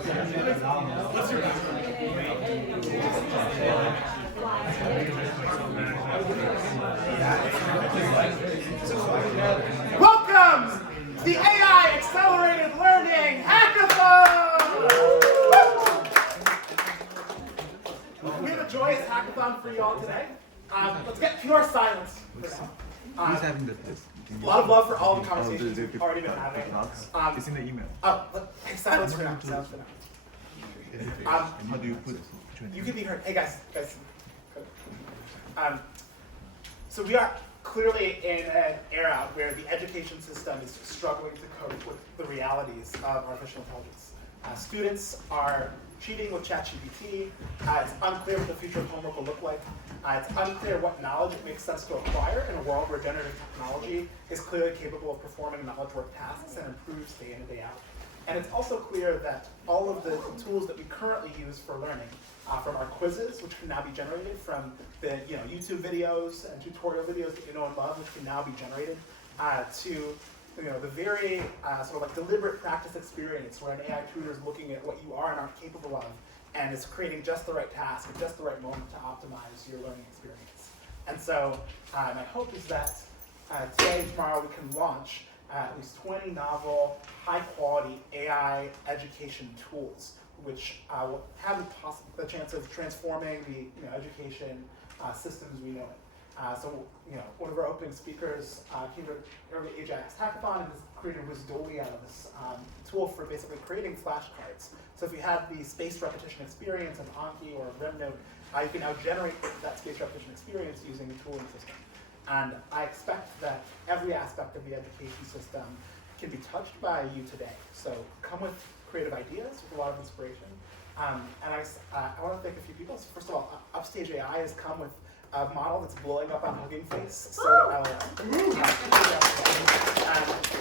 Welcome to the AI Accelerated Learning Hackathon! We have a joyous hackathon for you all today. Let's get pure silence for now. Who's having this? A lot of love for all the conversations we've already been having. It's in the email. Oh, silence for now. Silence for now. How do you put it? You can be heard. Hey guys. So we are clearly in an era where the education system is struggling to cope with the realities of artificial intelligence. Students are cheating with ChatGPT. It's unclear what the future of homework will look like. It's unclear what knowledge it makes sense to acquire in a world where generative technology is clearly capable of performing knowledge work tasks and improves day in and day out. And it's also clear that all of the tools that we currently use for learning, from our quizzes, which can now be generated, from the YouTube videos and tutorial videos that you know and love, which can now be generated, to the very sort of like deliberate practice experience where an AI tutor is looking at what you are and aren't capable of, and is creating just the right task at just the right moment to optimize your learning experience. And so my hope is that today and tomorrow we can launch at least 20 novel, high-quality AI education tools, which will have the chance of transforming the education systems we know it. So one of our opening speakers came to early Ajax Hackathon and has created Wisdoli out of this tool for basically creating flashcards. So if you have the spaced repetition experience of Anki or RemNote, you can now generate that spaced repetition experience using the tooling system. And I expect that every aspect of the education system can be touched by you today. So come with creative ideas, with a lot of inspiration. And I want to thank a few people. So first of all, Upstage AI has come with a model that's blowing up on Hugging Face. So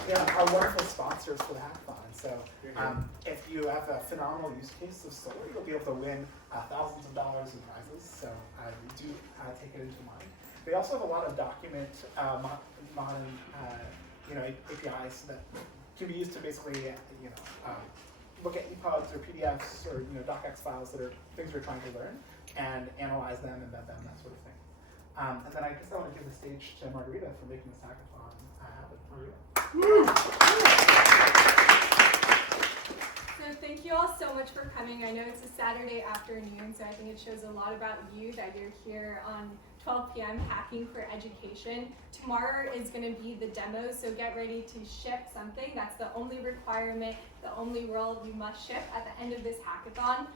they are wonderful sponsors for the hackathon. So if you have a phenomenal use case of solar, you'll be able to win thousands of dollars in prizes. So do take it into mind. They also have a lot of document modern APIs that can be used to basically look at EPUBs or PDFs or docx files that are things you're trying to learn and analyze them, embed them, that sort of thing. And then I guess I want to give the stage to Margarita for making this hackathon happen. Margarita. So thank you all so much for coming. I know it's a Saturday afternoon, so I think it shows a lot about you that you're here on 12 p.m. hacking for education. Tomorrow is going to be the demo, so get ready to ship something. That's the only requirement, the only rule you must ship at the end of this hackathon.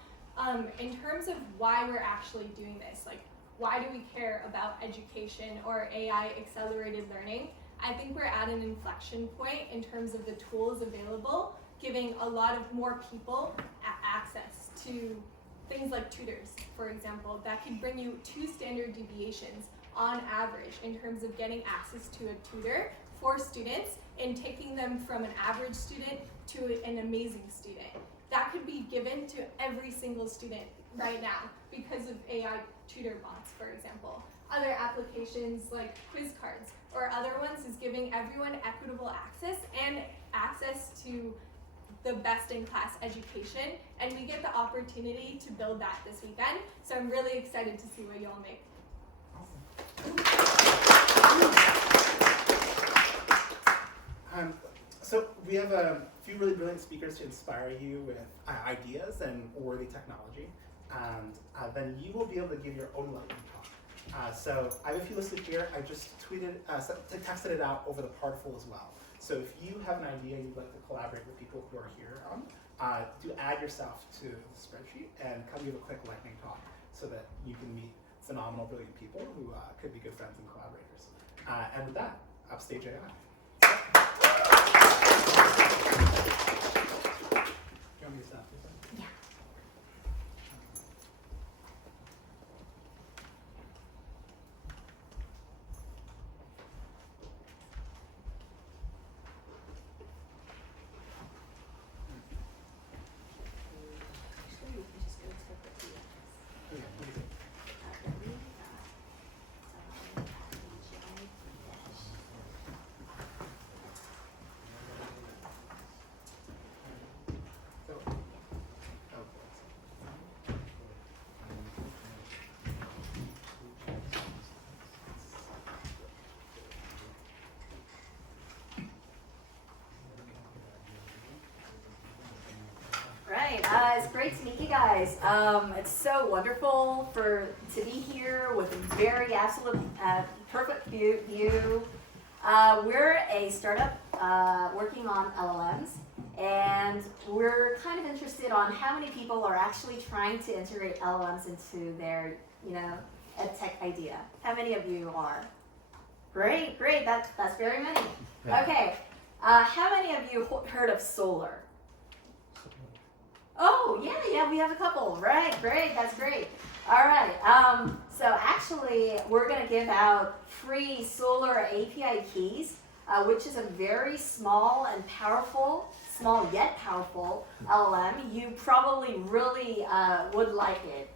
In terms of why we're actually doing this, like why do we care about education or AI accelerated learning? I think we're at an inflection point in terms of the tools available, giving a lot of more people access to things like tutors, for example, that can bring you 2 standard deviations on average in terms of getting access to a tutor for students and taking them from an average student to an amazing student. That could be given to every single student right now because of AI tutor bots, for example. Other applications like quiz cards or other ones is giving everyone equitable access and access to the best-in-class education, and we get the opportunity to build that this weekend. So I'm really excited to see what y'all make. Awesome. So we have a few really brilliant speakers to inspire you with ideas and worthy technology, and then you will be able to give your own lightning talk. So I have a few listed here. I just texted it out over the Particle as well. So if you have an idea you'd like to collaborate with people who are here on, do add yourself to the spreadsheet and come give a quick lightning talk so that you can meet phenomenal, brilliant people who could be good friends and collaborators. And with that, Upstage AI. Do you want me to stop this? Yeah. right. It's great to meet you guys. It's so wonderful to be here with a very absolute perfect view. We're a startup working on LLMs, and we're kind of interested on how many people are actually trying to integrate LLMs into their, ed tech idea. How many of you are? Great. That's very many. Okay. How many of you heard of solar? Oh, yeah, we have a couple. Right, great, that's great. All right, so actually, we're gonna give out free solar API keys, which is a very small and powerful, small yet powerful LLM. You probably really would like it.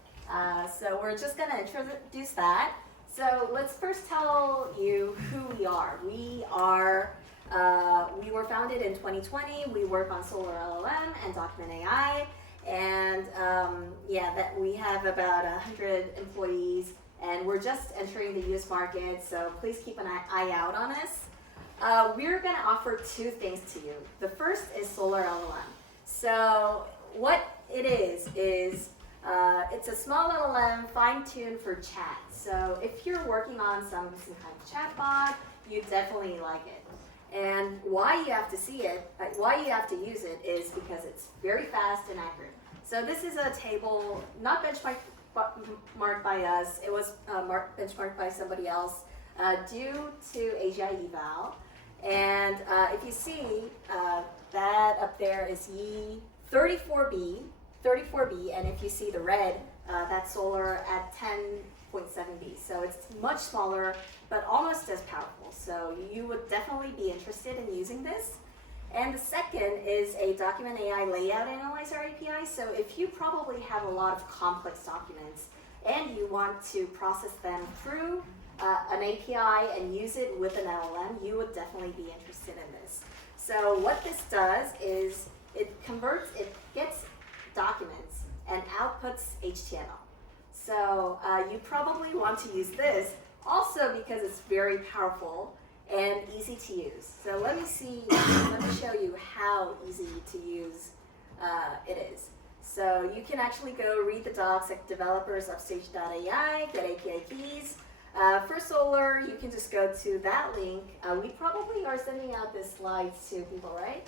So we're just gonna introduce that. So let's first tell you who we are. We were founded in 2020. We work on Solar LLM and Document AI, and that we have about 100 employees, and we're just entering the U.S. market. So please keep an eye out on us. We're going to offer two things to you. The first is Solar LLM. So what it is it's a small LLM fine-tuned for chat. So if you're working on some kind of chatbot, you definitely like it. And why you have to see it, why you have to use it is because it's very fast and accurate. So this is a table, not benchmarked by us, it was benchmarked by somebody else due to AGI eval. And if you see, that up there is E34B, and if you see the red, that's solar at 10.7B. So it's much smaller, but almost as powerful. So you would definitely be interested in using this. And the second is a Document AI Layout Analyzer API. So if you probably have a lot of complex documents and you want to process them through an API and use it with an LLM, you would definitely be interested in this. So what this does is it gets documents and outputs HTML. So you probably want to use this also because it's very powerful and easy to use. So let me show you how easy to use it is. So you can actually go read the docs at developers.upstage.ai, get API keys. For Solar, you can just go to that link. We probably are sending out the slides to people, right?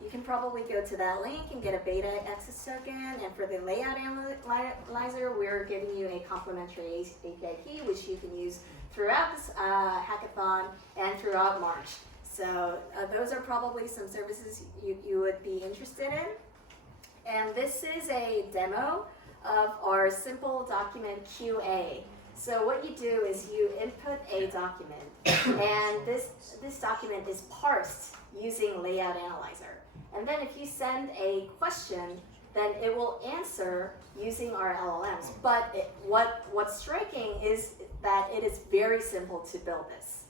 You can probably go to that link and get a beta access token. And for the layout analyzer, we're giving you a complimentary API key, which you can use throughout this hackathon and throughout March. So those are probably some services you would be interested in. And this is a demo of our simple document QA. So what you do is you input a document, and this document is parsed using Layout Analyzer. And then if you send a question, then it will answer using our LLMs. But what's striking is that it is very simple to build this.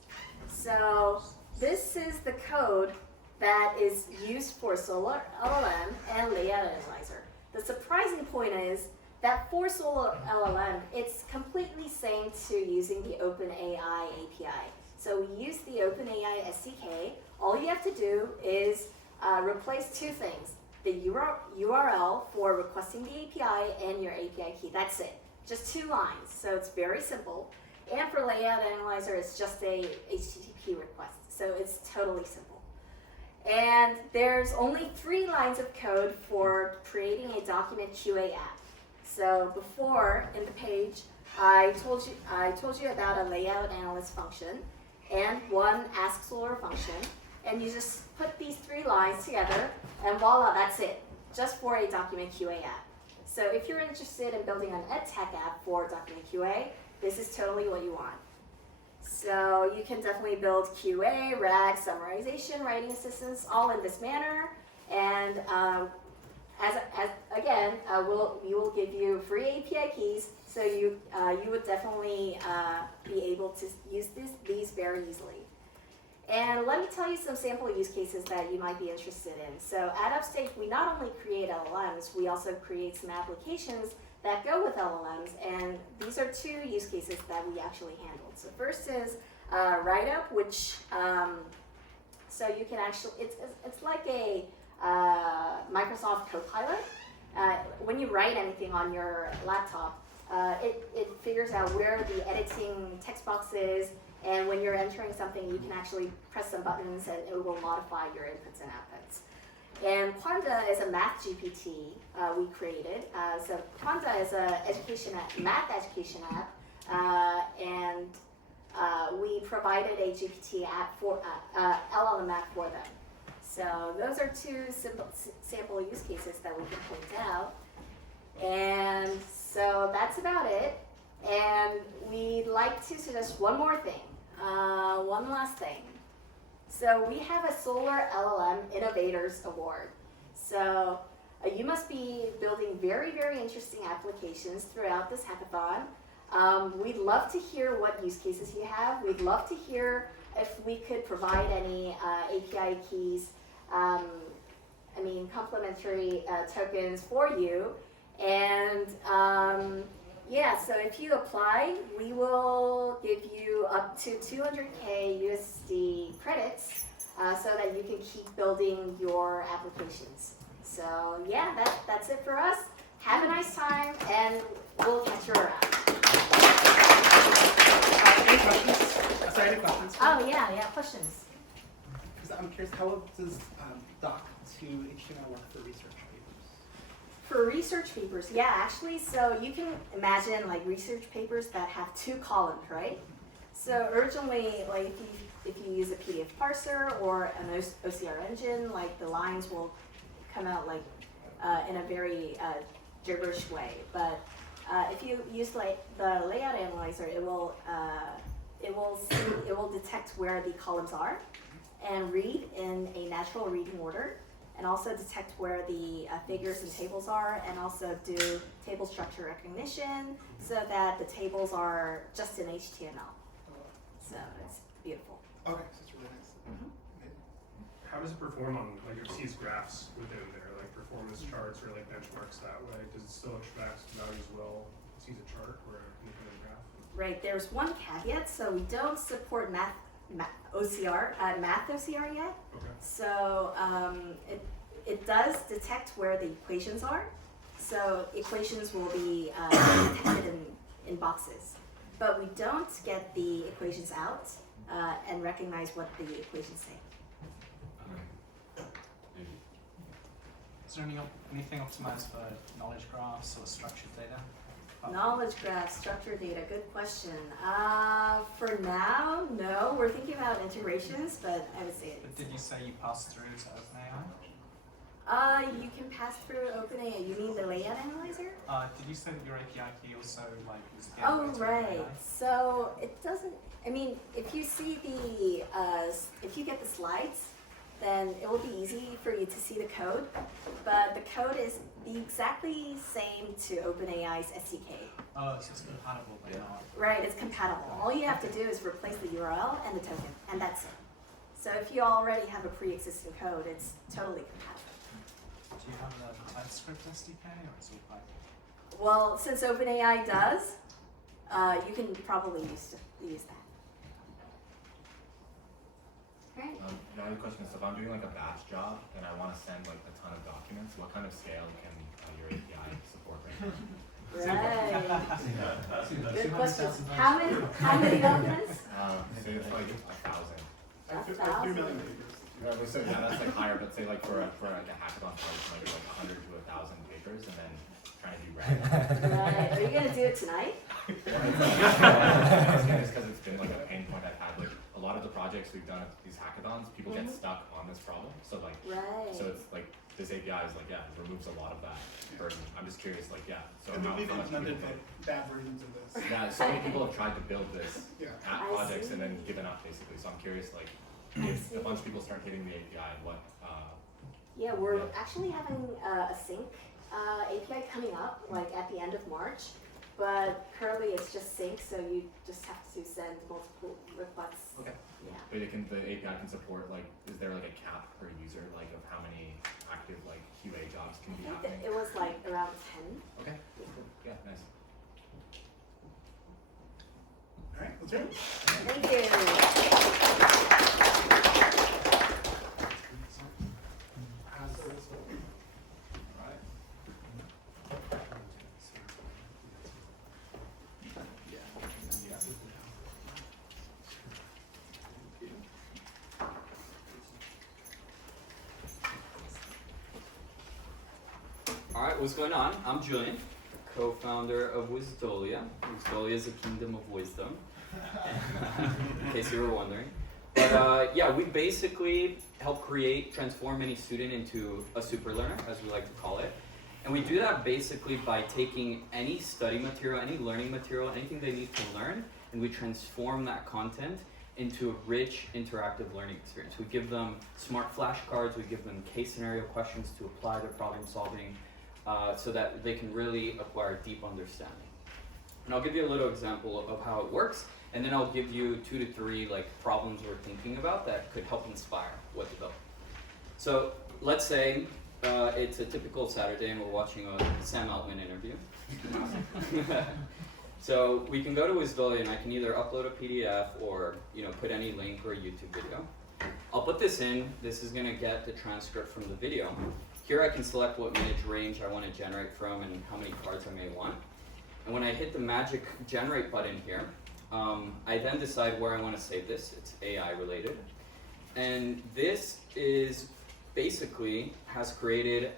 So this is the code that is used for Solar LLM and Layout Analyzer. The surprising point is that for Solar LLM, it's completely same to using the OpenAI API. So we use the OpenAI SDK. All you have to do is replace two things: the URL for requesting the API and your API key. That's it. Just 2 lines. So it's very simple. And for Layout Analyzer, it's just a HTTP request. So it's totally simple. And there's only 3 lines of code for creating a document QA app. So before in the page, I told you about a layout analyst function and one ask Solar function, and you just put these 3 lines together, and voila, that's it, just for a document QA app. So if you're interested in building an ed tech app for document QA, this is totally what you want. So you can definitely build QA, RAG, summarization, writing assistance, all in this manner. And we will give you free API keys, so you would definitely be able to use these very easily. And let me tell you some sample use cases that you might be interested in. So at Upstage, we not only create LLMs, we also create some applications that go with LLMs, and these are 2 use cases that we actually handled. So first is write-up, which, so you can actually, it's like a Microsoft Copilot, when you write anything on your laptop, it figures out where the editing text box is, and when you're entering something, you can actually press some buttons and it will modify your inputs and outputs. And Panda is a math GPT we created. So Panda is a math education app, and we provided a GPT app for LLM app for them. So those are two sample use cases that we can point out. And so that's about it. And we'd like to suggest one more thing, one last thing. So we have a Solar LLM Innovators Award. So you must be building very, very interesting applications throughout this hackathon. We'd love to hear what use cases you have. We'd love to hear if we could provide any API keys, complimentary tokens for you. And yeah, so if you apply, we will give you up to 200K USD credits so that you can keep building your applications. So yeah, that's it for us. Have a nice time, and we'll catch you around. Any questions? Sorry, any questions? Oh yeah, questions. Because I'm curious, how does doc to HTML work for research papers? For research papers, yeah, actually, so you can imagine like research papers that have two columns, right? So originally, like if you use a PDF parser or an OCR engine, like the lines will come out like in a very gibberish way. But if you use like the layout analyzer, it will detect where the columns are and read in a natural reading order, and also detect where the figures and tables are, and also do table structure recognition so that the tables are just in HTML. So it's beautiful. Okay, so it's really nice. Mm-hmm. How does it perform on, like, it sees graphs within there, like performance charts or like benchmarks that way? Does it still extract values well? It sees a chart or an independent graph? Right, there's one caveat, so we don't support math OCR yet. Okay. So it does detect where the equations are. So equations will be detected in boxes. But we don't get the equations out and recognize what the equations say. Is there anything optimized for knowledge graphs or structured data? Knowledge graph, structured data, good question. For now, no. We're thinking about integrations, but I would say But did you say you passed through to OpenAI? you can pass through OpenAI. You mean the layout analyzer? Did you say that your API key also like was a Oh, gateway to right. OpenAI? So it doesn't. I mean, if you see the, if you get the slides, then it will be easy for you to see the code. But the code is the exactly same to OpenAI's SDK. Oh, so it's compatible, but not. Right, it's compatible. All you have to do is replace the URL and the token, and that's it. So if you already have a pre-existing code, it's totally compatible. Do you have the TypeScript SDK or it's all Python? Well, since OpenAI does, you can probably use that. Right. My other question is, if I'm doing like a batch job and I want to send like a ton of documents, what kind of scale can your API support right now? Right. Good question. How many documents? Say it's like 1,000. I have 3 million papers. Yeah, so yeah, that's like higher, but say like for like a hackathon project, like 100 to 1,000 papers, and then trying to do random. Right. Are you gonna do it tonight? It's because it's been like a pain point I've had. Like a lot of the projects we've done at these hackathons, people get stuck on this problem. So like, Right. so it's like this API is like, yeah, it removes a lot of that burden. I'm just curious, like, yeah. So And how we've much implemented people like bad versions of this. yeah, so many people have tried to build this Yeah. app I projects and then see. given up basically. So I'm curious, like, I if see. a bunch of people start hitting the API, what? Yeah, we're actually having a sync API coming up, like at the end of March. But currently it's just sync, so you just have to send multiple requests. Okay. Yeah. But the API can support like, is there like a cap per user, like of how many active like QA jobs can be I think that happening? it was like around 10. Okay. Cool. Yeah. Nice. All right, let's do it. Thank you. As always. All right. what's going on? I'm Julian, co-founder of Wisdolia. Wisdolia is a kingdom of wisdom, in case you were wondering. But yeah, we basically help transform any student into a super learner, as we like to call it. And we do that basically by taking any study material, any learning material, anything they need to learn, and we transform that content into a rich, interactive learning experience. We give them smart flashcards, we give them case scenario questions to apply their problem solving so that they can really acquire deep understanding. And I'll give you a little example of how it works, and then I'll give you 2 to 3 problems we're thinking about that could help inspire what to build. So let's say it's a typical Saturday and we're watching a Sam Altman interview. So we can go to Wisdolia and I can either upload a PDF or put any link or a YouTube video. I'll put this in. This is going to get the transcript from the video. Here I can select what image range I want to generate from and how many cards I may want. And when I hit the magic generate button here, I then decide where I want to save this. It's AI related. And this is basically has created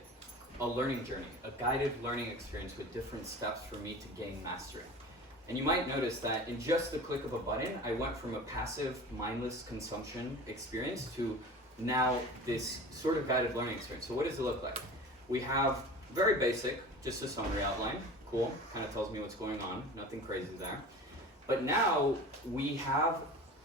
a learning journey, a guided learning experience with different steps for me to gain mastery. And you might notice that in just the click of a button, I went from a passive, mindless consumption experience to now this sort of guided learning experience. So what does it look like? We have very basic, just a summary outline. Cool, kind of tells me what's going on, nothing crazy there. But now we have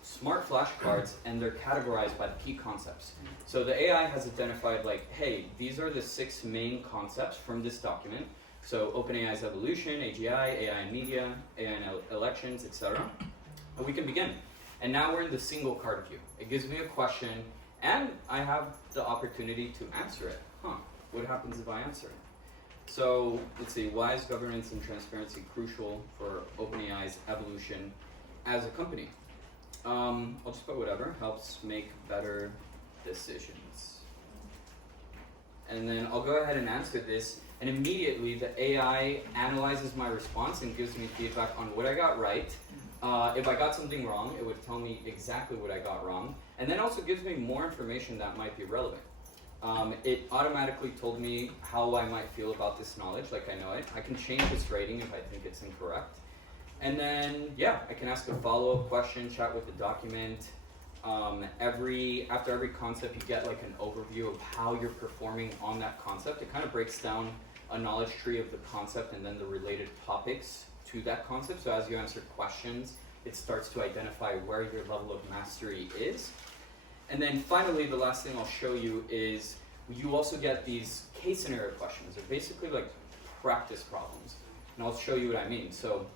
smart flashcards and they're categorized by the key concepts. So the AI has identified hey, these are the 6 main concepts from this document. So OpenAI's evolution, AGI, AI and media, AI and elections, etc. And we can begin. And now we're in the single card view. It gives me a question and I have the opportunity to answer it. What happens if I answer it? So let's see, why is governance and transparency crucial for OpenAI's evolution as a company? I'll just put whatever, helps make better decisions. And then I'll go ahead and answer this, and immediately the AI analyzes my response and gives me feedback on what I got right. If I got something wrong, it would tell me exactly what I got wrong, and then also gives me more information that might be relevant. It automatically told me how I might feel about this knowledge, like I know it. I can change this rating if I think it's incorrect. And then, yeah, I can ask a follow-up question, chat with the document. After every concept, you get an overview of how you're performing on that concept. It kind of breaks down a knowledge tree of the concept and then the related topics to that concept. So as you answer questions, it starts to identify where your level of mastery is. And then finally, the last thing I'll show you is you also get these case scenario questions. They're basically practice problems. And I'll show you what I mean. So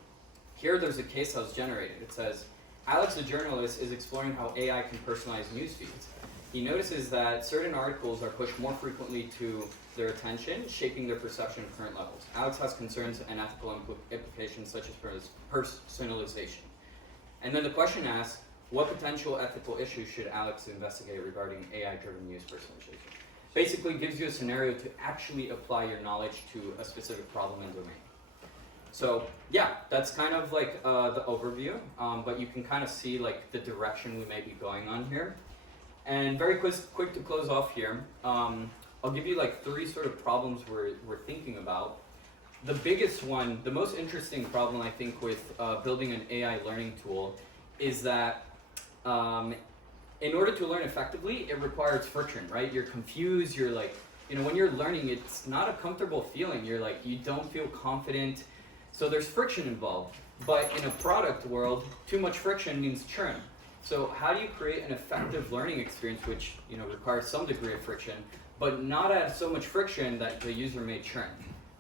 here there's a case that was generated. It says, Alex, the journalist, is exploring how AI can personalize news feeds. He notices that certain articles are pushed more frequently to their attention, shaping their perception of current levels. Alex has concerns and ethical implications such as personalization. And then the question asks, what potential ethical issues should Alex investigate regarding AI-driven news personalization? Basically gives you a scenario to actually apply your knowledge to a specific problem and domain. So yeah, that's kind of the overview, but you can kind of see the direction we may be going on here. And very quick to close off here, I'll give you 3 sort of problems we're thinking about. The biggest one, the most interesting problem I think with building an AI learning tool is that in order to learn effectively, it requires friction, right? You're confused, you're when you're learning, it's not a comfortable feeling. You're you don't feel confident. So there's friction involved. But in a product world, too much friction means churn. So how do you create an effective learning experience which requires some degree of friction, but not add so much friction that the user may churn?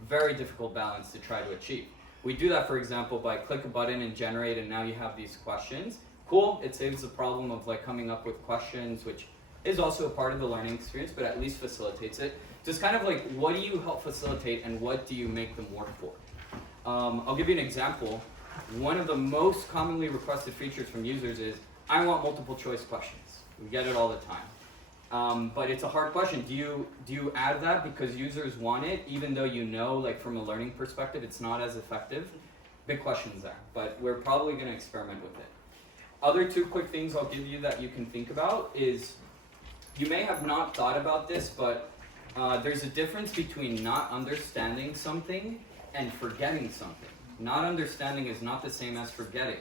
Very difficult balance to try to achieve. We do that, for example, by click a button and generate, and now you have these questions. Cool, it saves the problem of coming up with questions, which is also a part of the learning experience, but at least facilitates it. Just kind of what do you help facilitate and what do you make them work for? I'll give you an example. One of the most commonly requested features from users is, I want multiple choice questions. We get it all the time. But it's a hard question. Do you add that because users want it, even though from a learning perspective it's not as effective? Big questions there, but we're probably going to experiment with it. Other 2 quick things I'll give you that you can think about is, you may have not thought about this, but there's a difference between not understanding something and forgetting something. Not understanding is not the same as forgetting.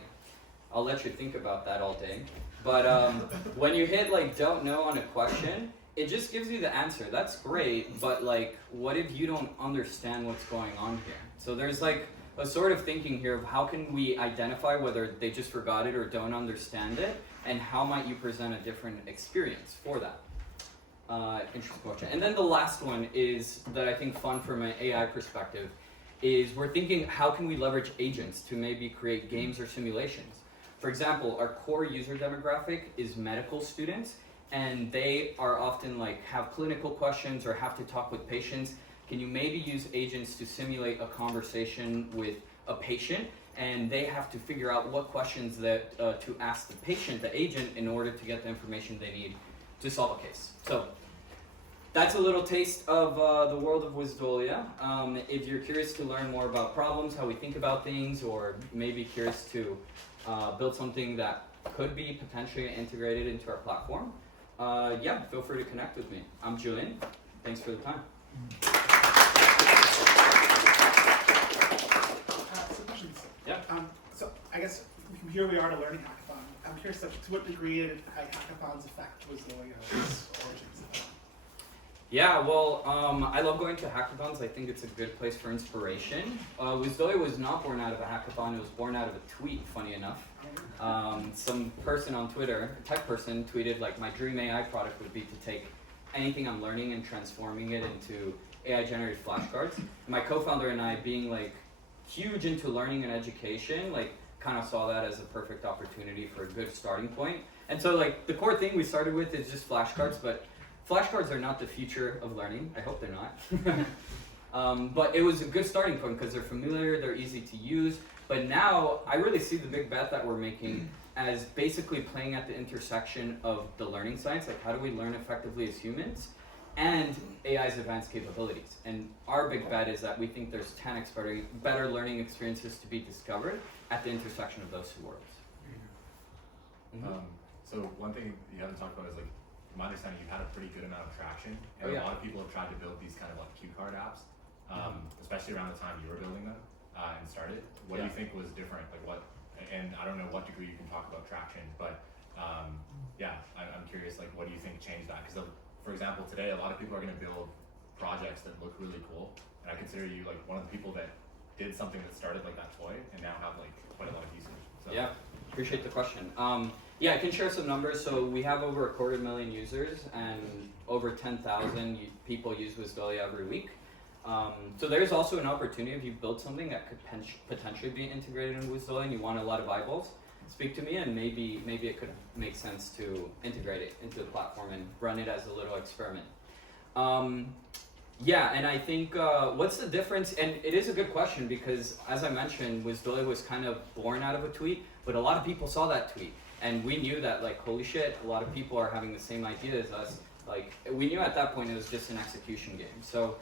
I'll let you think about that all day. But when you hit like don't know on a question, it just gives you the answer. That's great, but like what if you don't understand what's going on here? So there's like a sort of thinking here of how can we identify whether they just forgot it or don't understand it, and how might you present a different experience for that? Interesting question. And then the last one is that I think fun from an AI perspective is we're thinking how can we leverage agents to maybe create games or simulations. For example, our core user demographic is medical students, and they are often like have clinical questions or have to talk with patients. Can you maybe use agents to simulate a conversation with a patient, and they have to figure out what questions that to ask the patient, the agent, in order to get the information they need to solve a case. So that's a little taste of the world of Wisdolia. If you're curious to learn more about problems, how we think about things, or maybe curious to build something that could be potentially integrated into our platform, yeah, feel free to connect with me. I'm Julian. Thanks for the time. Some questions. Yeah. So I guess here we are at a learning hackathon. I'm curious to what degree did hackathons affect Wizdolia's origins? Yeah, well, I love going to hackathons. I think it's a good place for inspiration. Wizdolia was not born out of a hackathon. It was born out of a tweet, funny enough. Some person on Twitter, a tech person, tweeted like, my dream AI product would be to take anything I'm learning and transforming it into AI-generated flashcards. My co-founder and I, being like huge into learning and education, like kind of saw that as a perfect opportunity for a good starting point. And so like the core thing we started with is just flashcards, but flashcards are not the future of learning. I hope they're not. But it was a good starting point because they're familiar, they're easy to use. But now I really see the big bet that we're making as basically playing at the intersection of the learning science, like how do we learn effectively as humans, and AI's advanced capabilities. And our big bet is that we think there's 10x better learning experiences to be discovered at the intersection of those two worlds. So one thing you haven't talked about is like, from my understanding, you've had a pretty good amount of traction, and a lot of people have tried to build these kind of like cue card apps, especially around the time you were building them and started. What do you think was different? Like what? And I don't know what degree you can talk about traction, but yeah, I'm curious. Like, what do you think changed that? Because for example, today a lot of people are going to build projects that look really cool, and I consider you like one of the people that did something that started like that toy and now have like quite a lot of usage. So. Yeah, appreciate the question. Yeah, I can share some numbers. So we have over 250,000 users, and over 10,000 people use Wizdolia every week. So there's also an opportunity if you build something that could potentially be integrated in Wizdolia and you want a lot of eyeballs, speak to me, and maybe it could make sense to integrate it into the platform and run it as a little experiment. Yeah, and I think what's the difference? And it is a good question because, as I mentioned, Wizdolia was kind of born out of a tweet, but a lot of people saw that tweet. And we knew that, like, holy shit, a lot of people are having the same idea as us. Like, we knew at that point it was just an execution game. So,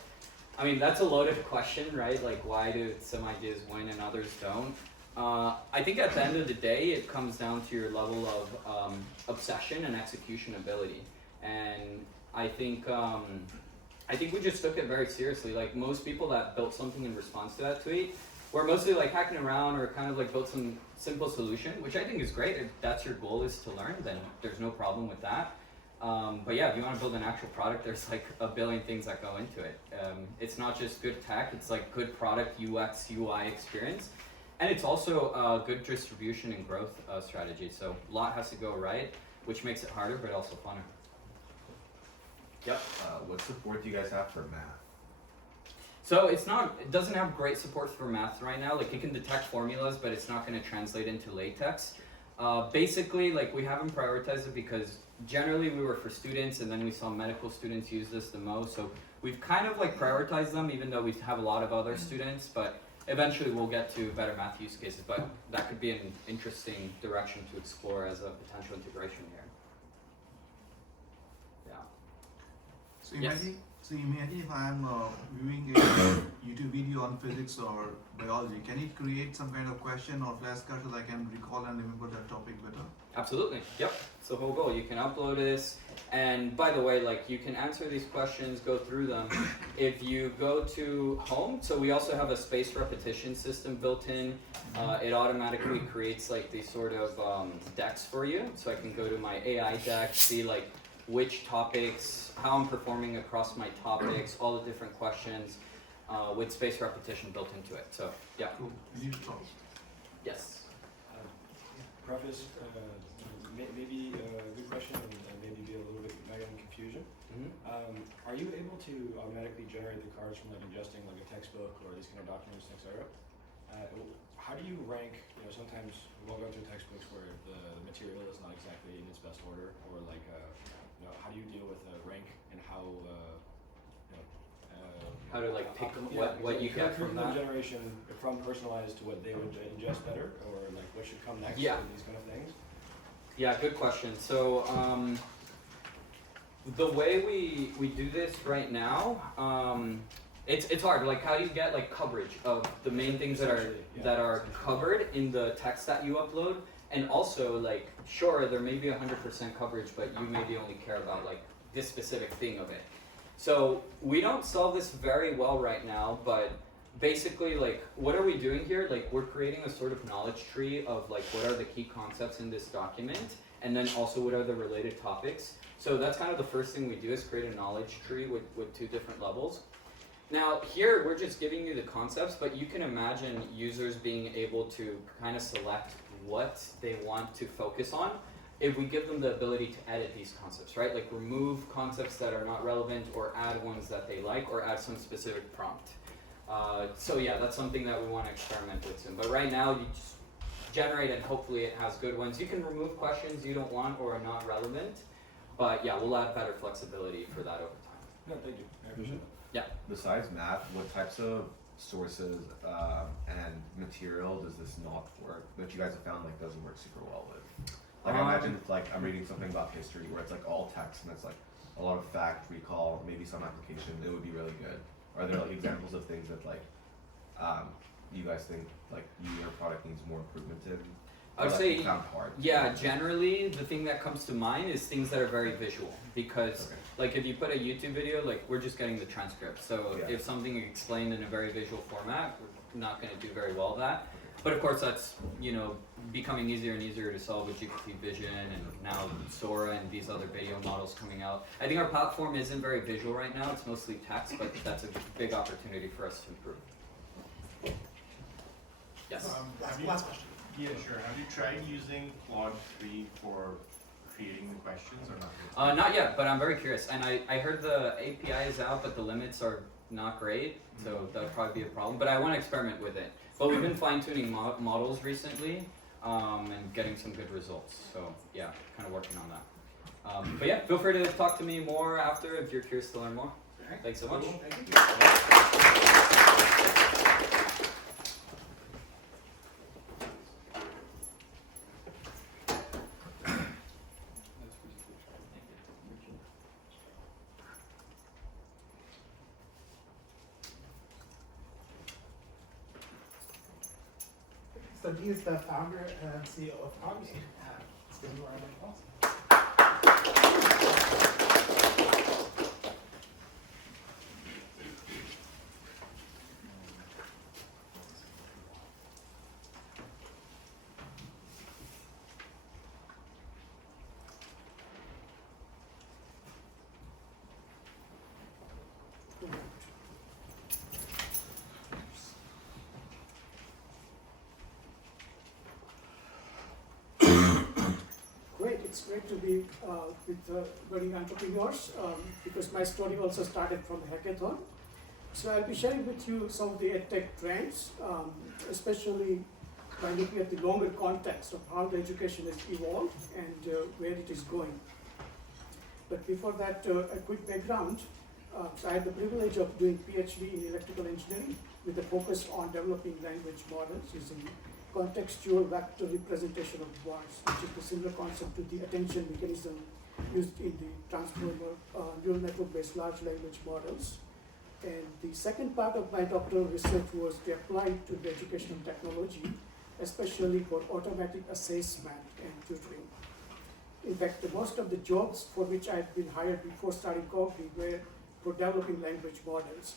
I mean, that's a loaded question, right? Like, why do some ideas win and others don't? I think at the end of the day, it comes down to your level of obsession and execution ability. And I think we just took it very seriously. Like, most people that built something in response to that tweet were mostly like hacking around or kind of like built some simple solution, which I think is great. If that's your goal is to learn, then there's no problem with that. But yeah, if you want to build an actual product, there's like a billion things that go into it. It's not just good tech, it's like good product UX, UI experience. And it's also a good distribution and growth strategy. So a lot has to go right, which makes it harder, but also funner. Yep. What support do you guys have for math? So it doesn't have great support for math right now. Like, it can detect formulas, but it's not going to translate into latex. Basically, like, we haven't prioritized it because generally we were for students, and then we saw medical students use this the most. So we've kind of like prioritized them, even though we have a lot of other students, but eventually we'll get to better math use cases, but that could be an interesting direction to explore as a potential integration here. Yeah. So imagine if I'm viewing a YouTube video on physics or biology, can it create some kind of question or flashcard so that I can recall and remember that topic better? Absolutely. Yep. It's the whole goal. You can upload this, and by the way, like you can answer these questions, go through them. If you go to home, so we also have a spaced repetition system built in. It automatically creates like these sort of decks for you. So I can go to my AI deck, see like which topics, how I'm performing across my topics, all the different questions with spaced repetition built into it. So yeah. Cool. You need to talk. Yes. Preface, maybe a good question and maybe be a little bit mega in confusion. Are you able to automatically generate the cards from like ingesting like a textbook or these kind of documents, etc.? How do you rank? You know, sometimes we'll go through textbooks where the material is not exactly in its best order, or like, you know, how do you deal with rank and how, you know, How to like pick what you get from that? Generation from personalized to what they would ingest better, or like what should come next, Yeah. or these kind of things. Yeah, good question. So the way we do this right now, it's hard. Like, how do you get like coverage of the main things that are covered in the text that you upload, and also like, sure, there may be 100% coverage, but you maybe only care about like this specific thing of it. So we don't solve this very well right now, but basically, like, what are we doing here? Like, we're creating a sort of knowledge tree of like what are the key concepts in this document, and then also what are the related topics. So that's kind of the first thing we do, is create a knowledge tree with 2 different levels. Now here we're just giving you the concepts, but you can imagine users being able to kind of select what they want to focus on if we give them the ability to edit these concepts, right? Like remove concepts that are not relevant, or add ones that they like, or add some specific prompt. So yeah, that's something that we want to experiment with soon. But right now, you just generate, and hopefully it has good ones. You can remove questions you don't want or are not relevant, but yeah, we'll add better flexibility for that over time. No, thank you. I appreciate it. Yeah. Besides math, what types of sources and material does this not work, that you guys have found like doesn't work super well with? Like I imagine if, like I'm reading something about history where it's like all text and it's like a lot of fact recall, maybe some application, it would be really good. Are there like examples of things that like you guys think like your product needs more improvement in? I would like, say, you found hard? yeah, generally the thing that comes to mind is things that are very visual, because Okay. like if you put a YouTube video, like we're just getting the transcript. So Yeah. if something is explained in a very visual format, we're not going to do very well with that. But of course that's, you know, becoming easier and easier to solve with GPT Vision and now Sora and these other video models coming out. I think our platform isn't very visual right now, it's mostly text, but that's a big opportunity for us to improve. Yes? Last question. Yeah, sure. Have you tried using Claude 3 for creating the questions or not? Not yet, but I'm very curious. And I heard the API is out, but the limits are not great, so that would probably be a problem. But I want to experiment with it. But we've been fine-tuning models recently and getting some good results. So yeah, kind of working on that. But yeah, feel free to talk to me more after if you're curious to learn more. Thanks so much. So he is the founder and CEO of Omni. It's been awesome. It's great to be with budding entrepreneurs because my story also started from Hackathon. So I'll be sharing with you some of the EdTech trends, especially by looking at the longer context of how the education has evolved and where it is going. But before that, a quick background. So I had the privilege of doing PhD in electrical engineering with a focus on developing language models using contextual vector representation of words, which is the similar concept to the attention mechanism used in the transformer neural network-based large language models. And the second part of my doctoral research was to apply it to the educational technology, especially for automatic assessment and tutoring. In fact, most of the jobs for which I've been hired before starting Cogni were for developing language models.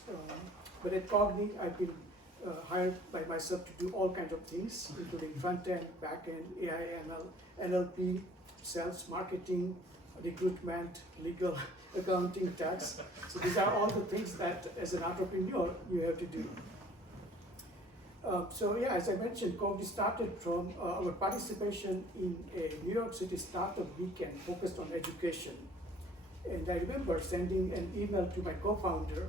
But at Cogni, I've been hired by myself to do all kinds of things, including front-end, back-end, AI, ML, NLP, sales, marketing, recruitment, legal, accounting, tax. So these are all the things that, as an entrepreneur, you have to do. So yeah, as I mentioned, Cogni started from our participation in a New York City startup weekend focused on education. And I remember sending an email to my co-founder,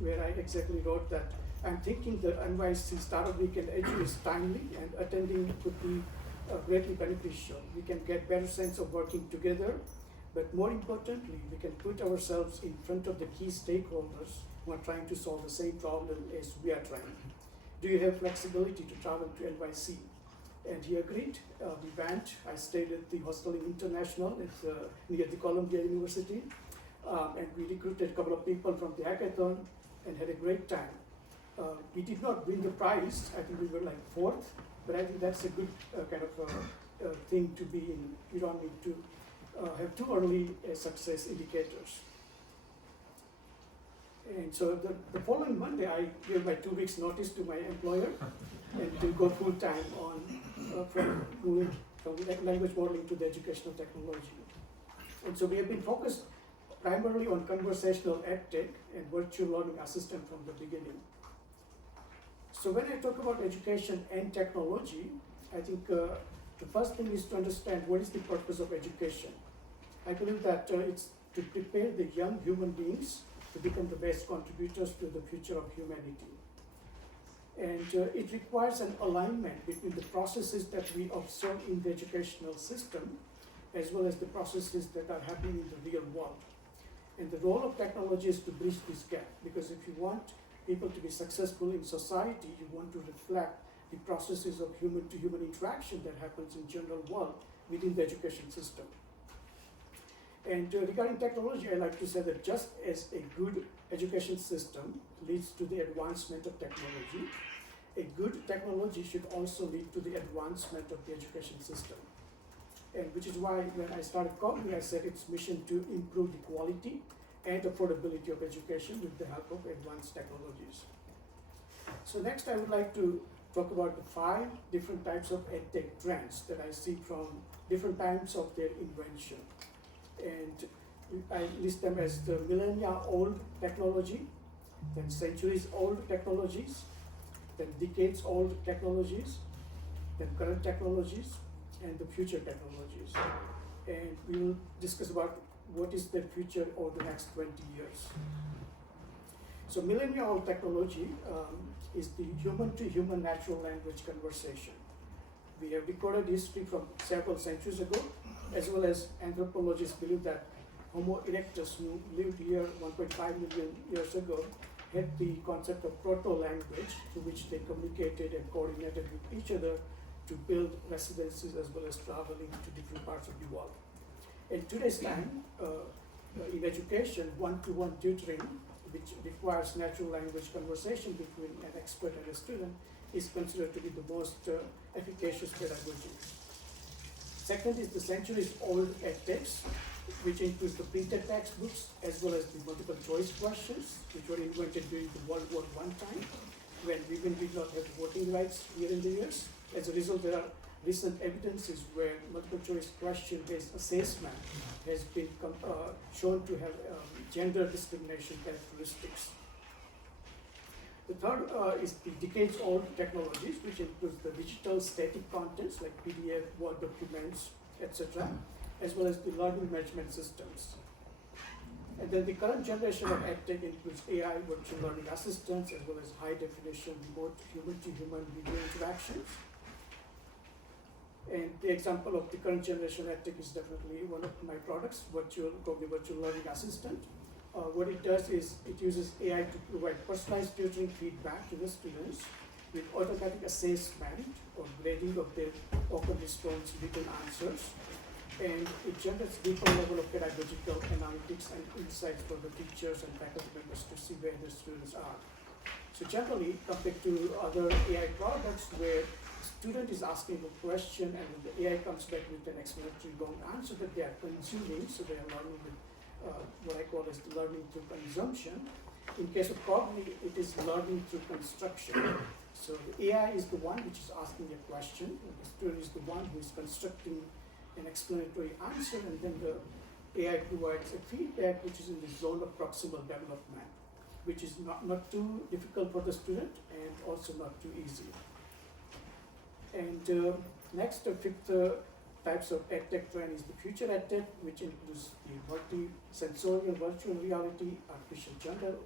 where I exactly wrote that I'm thinking the NYC Startup Weekend Edu is timely and attending could be greatly beneficial. We can get better sense of working together, but more importantly, we can put ourselves in front of the key stakeholders who are trying to solve the same problem as we are trying. Do you have flexibility to travel to NYC? And he agreed. We went. I stayed at the Hosteling International near the Columbia University, and we recruited a couple of people from the hackathon and had a great time. We did not win the prize. I think we were like fourth, but I think that's a good kind of thing to be in. You don't need to have too early success indicators. And so the following Monday, I gave my 2 weeks notice to my employer and to go full time on from moving from language modeling to the educational technology. And so we have been focused primarily on conversational edtech and virtual learning assistant from the beginning. So when I talk about education and technology, I think the first thing is to understand what is the purpose of education. I believe that it's to prepare the young human beings to become the best contributors to the future of humanity. And it requires an alignment between the processes that we observe in the educational system as well as the processes that are happening in the real world. And the role of technology is to bridge this gap, because if you want people to be successful in society, you want to reflect the processes of human-to-human interaction that happens in general world within the education system. And regarding technology, I like to say that just as a good education system leads to the advancement of technology, a good technology should also lead to the advancement of the education system. And which is why when I started Cogni, I said its mission to improve the quality and affordability of education with the help of advanced technologies. So next I would like to talk about the 5 different types of edtech trends that I see from different times of their invention. And I list them as the millennia-old technology, then centuries-old technologies, then decades-old technologies, then current technologies, and the future technologies. And we will discuss about what is the future over the next 20 years. So millennia-old technology is the human-to-human natural language conversation. We have recorded history from several centuries ago, as well as anthropologists believe that Homo erectus, who lived here 1.5 million years ago, had the concept of proto-language through which they communicated and coordinated with each other to build residences as well as traveling to different parts of the world. In today's time, in education, one-to-one tutoring, which requires natural language conversation between an expert and a student, is considered to be the most efficacious pedagogy. Second is the centuries-old edtechs, which includes the printed textbooks as well as the multiple choice questions, which were invented during the World War I time, when women did not have voting rights here in the US. As a result, there are recent evidences where multiple choice question-based assessment has been shown to have gender discrimination characteristics. The third is the decades-old technologies, which includes the digital static contents like PDF, Word documents, etc., as well as the learning management systems. And then the current generation of edtech includes AI, virtual learning assistants, as well as high-definition remote human-to-human video interactions. And the example of the current generation edtech is definitely one of my products, called the virtual learning assistant. What it does is it uses AI to provide personalized tutoring feedback to the students with automatic assessment or grading of their open response written answers, and it generates deeper level of pedagogical analytics and insights for the teachers and faculty members to see where the students are. So generally, compared to other AI products where the student is asking a question and the AI comes back with an explanatory long answer that they are consuming, so they are learning with what I call as learning through consumption. In case of Cogni, it is learning through construction. So the AI is the one which is asking a question, and the student is the one who is constructing an explanatory answer, and then the AI provides a feedback which is in the zone of proximal development, which is not too difficult for the student and also not too easy. And next, the fifth types of EdTech trend is the future EdTech, which includes the multi-sensorial virtual reality, artificial general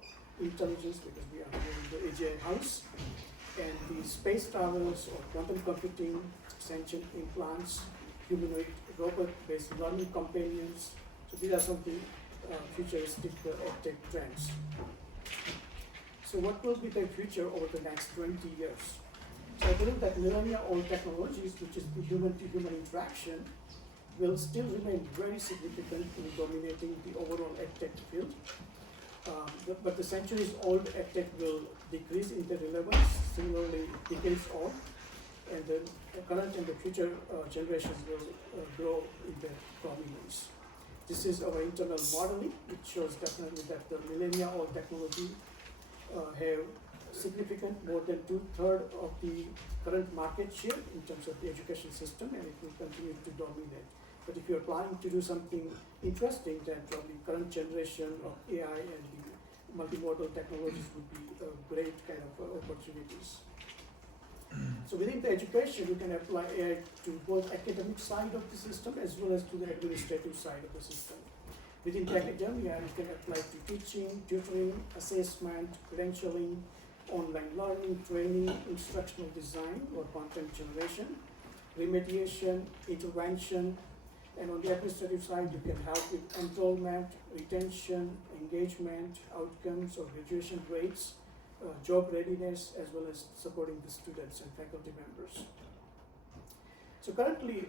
intelligence, because we are here in the AGI house, and the space travels or quantum computing, sentient implants, humanoid robot-based learning companions. So these are some of the futuristic EdTech trends. So what will be the future over the next 20 years? So I believe that millennia-old technologies, which is the human-to-human interaction, will still remain very significant in dominating the overall EdTech field. But the centuries-old EdTech will decrease in their relevance, similarly decades-old, and the current and the future generations will grow in their prominence. This is our internal modeling, which shows definitely that the millennia-old technology have significant, more than 2/3 of the current market share in terms of the education system, and it will continue to dominate. But if you're planning to do something interesting, then probably current generation of AI and the multimodal technologies would be great kind of opportunities. So within the education, you can apply AI to both academic side of the system as well as to the administrative side of the system. Within the academia, you can apply to teaching, tutoring, assessment, credentialing, online learning, training, instructional design or content generation, remediation, intervention, and on the administrative side, you can help with enrollment, retention, engagement, outcomes or graduation rates, job readiness, as well as supporting the students and faculty members. So currently,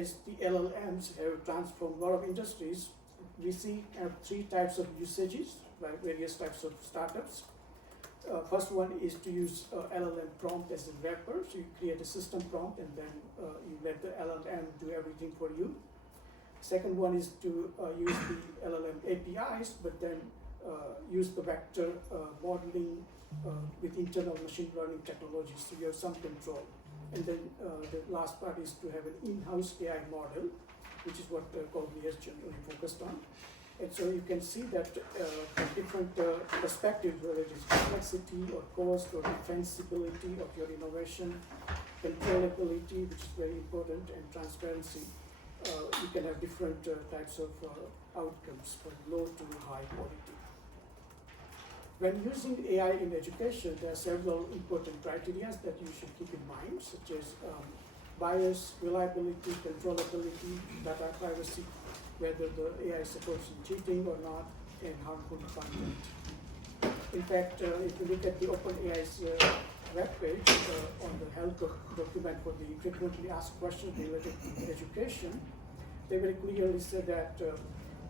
as the LLMs have transformed a lot of industries, we see 3 types of usages by various types of startups. First one is to use LLM prompt as a wrapper. So you create a system prompt and then you let the LLM do everything for you. Second one is to use the LLM APIs, but then use the vector modeling with internal machine learning technologies, so you have some control. And then the last part is to have an in-house AI model, which is what Cogni has generally focused on. And so you can see that from different perspectives, whether it is complexity or cost or defensibility of your innovation, controllability, which is very important, and transparency, you can have different types of outcomes from low to high quality. When using AI in education, there are several important criteria that you should keep in mind, such as bias, reliability, controllability, data privacy, whether the AI supports cheating or not, and harmful content. In fact, if you look at the OpenAI's webpage on the help document for the frequently asked questions related to education, they very clearly said that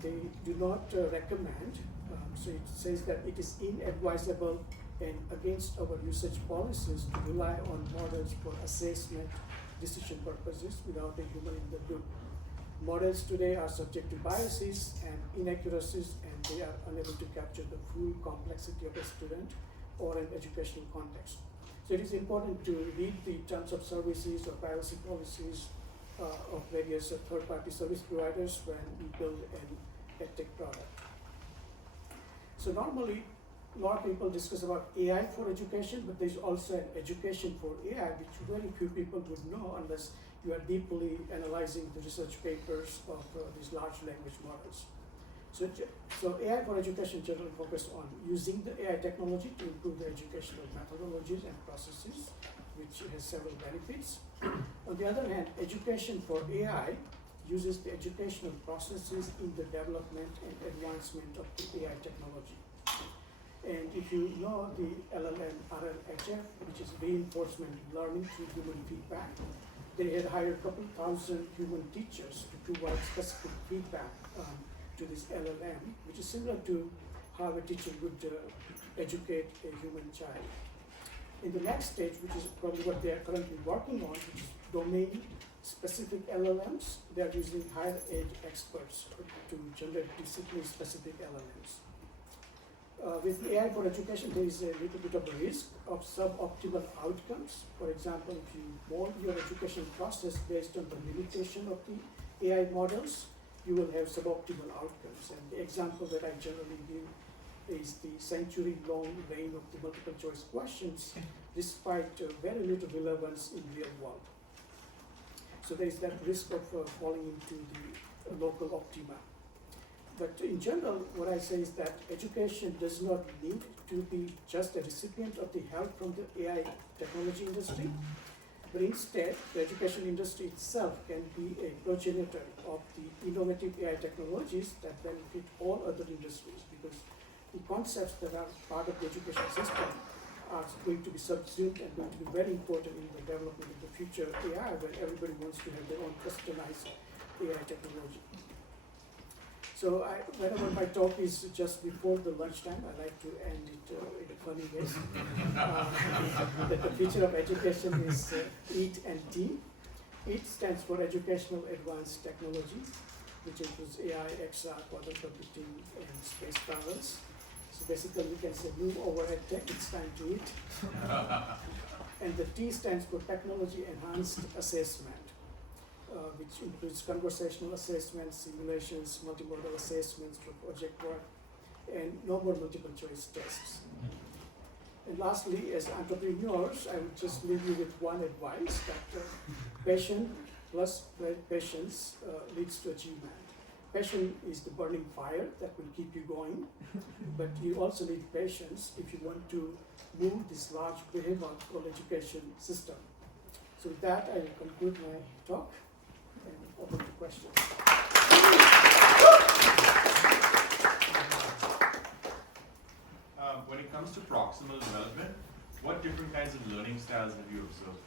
they do not recommend. So it says that it is inadvisable and against our usage policies to rely on models for assessment decision purposes without a human in the loop. Models today are subject to biases and inaccuracies, and they are unable to capture the full complexity of a student or an educational context. So it is important to read the terms of services or privacy policies of various third-party service providers when we build an EdTech product. So normally, a lot of people discuss about AI for education, but there's also an education for AI, which very few people would know unless you are deeply analyzing the research papers of these large language models. So AI for education generally focus on using the AI technology to improve the educational methodologies and processes, which has several benefits. On the other hand, education for AI uses the educational processes in the development and advancement of the AI technology. And if you know the LLM RLHF, which is reinforcement learning through human feedback, they had hired a couple thousand human teachers to provide specific feedback to this LLM, which is similar to how a teacher would educate a human child. In the next stage, which is probably what they are currently working on, which is domain-specific LLMs, they are using higher ed experts to generate discipline-specific LLMs. With AI for education, there is a little bit of a risk of suboptimal outcomes. For example, if you mold your education process based on the limitation of the AI models, you will have suboptimal outcomes. And the example that I generally give is the century-long reign of the multiple choice questions, despite very little relevance in real world. So there is that risk of falling into the local optima. But in general, what I say is that education does not need to be just a recipient of the help from the AI technology industry, but instead, the education industry itself can be a progenitor of the innovative AI technologies that benefit all other industries, because the concepts that are part of the education system are going to be subsumed and going to be very important in the development of the future AI, where everybody wants to have their own customized AI technology. So whenever my talk is just before the lunchtime, I like to end it in a funny way. That the future of education is EAT and T. EAT stands for Educational Advanced Technologies, which includes AI, XR, quantum computing, and space travels. So basically, we can say move over at tech, it's time to eat. And the T stands for Technology Enhanced Assessment, which includes conversational assessments, simulations, multimodal assessments for project work, and no more multiple choice tests. And lastly, as entrepreneurs, I would just leave you with one advice, that passion plus patience leads to achievement. Passion is the burning fire that will keep you going, but you also need patience if you want to move this large behemoth called education system. So with that, I will conclude my talk and open to questions. When it comes to proximal development, what different kinds of learning styles have you observed?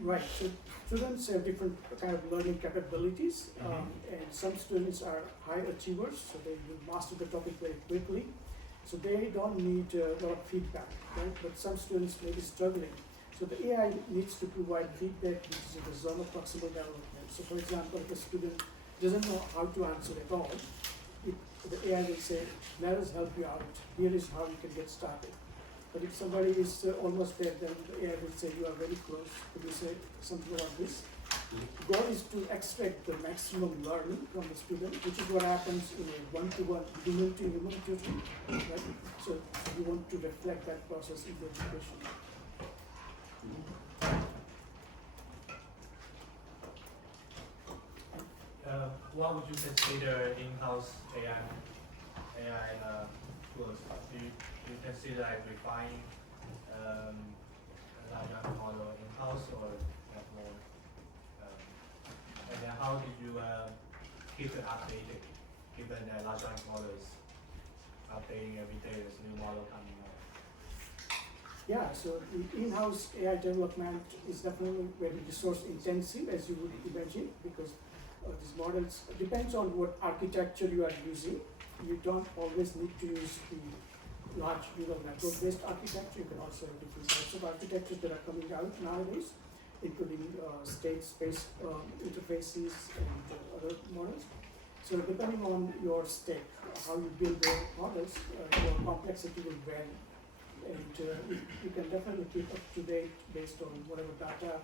Right, so students have different kind of learning capabilities, and some students are high achievers, so they will master the topic very quickly. So they don't need a lot of feedback, right? But some students may be struggling. So the AI needs to provide feedback which is in the zone of proximal development. So for example, if a student doesn't know how to answer at all, the AI will say, let us help you out. Here is how you can get started. But if somebody is almost there, then the AI will say, you are very close. Could you say something about this? The goal is to extract the maximum learning from the student, which is what happens in a one-to-one, human-to-human tutoring, right? So you want to reflect that process in the education. What would you consider in-house AI tools? Do you consider like refining a large language model in-house, or have more? And then how did you keep it updated, given that large language model is updating every day, there's a new model coming out? Yeah, so the in-house AI development is definitely very resource intensive, as you would imagine, because these models depends on what architecture you are using. You don't always need to use the large neural network-based architecture. You can also have different types of architectures that are coming out nowadays, including state-space interfaces and other models. So depending on your stack, how you build the models, your complexity will vary. And you can definitely keep up to date based on whatever data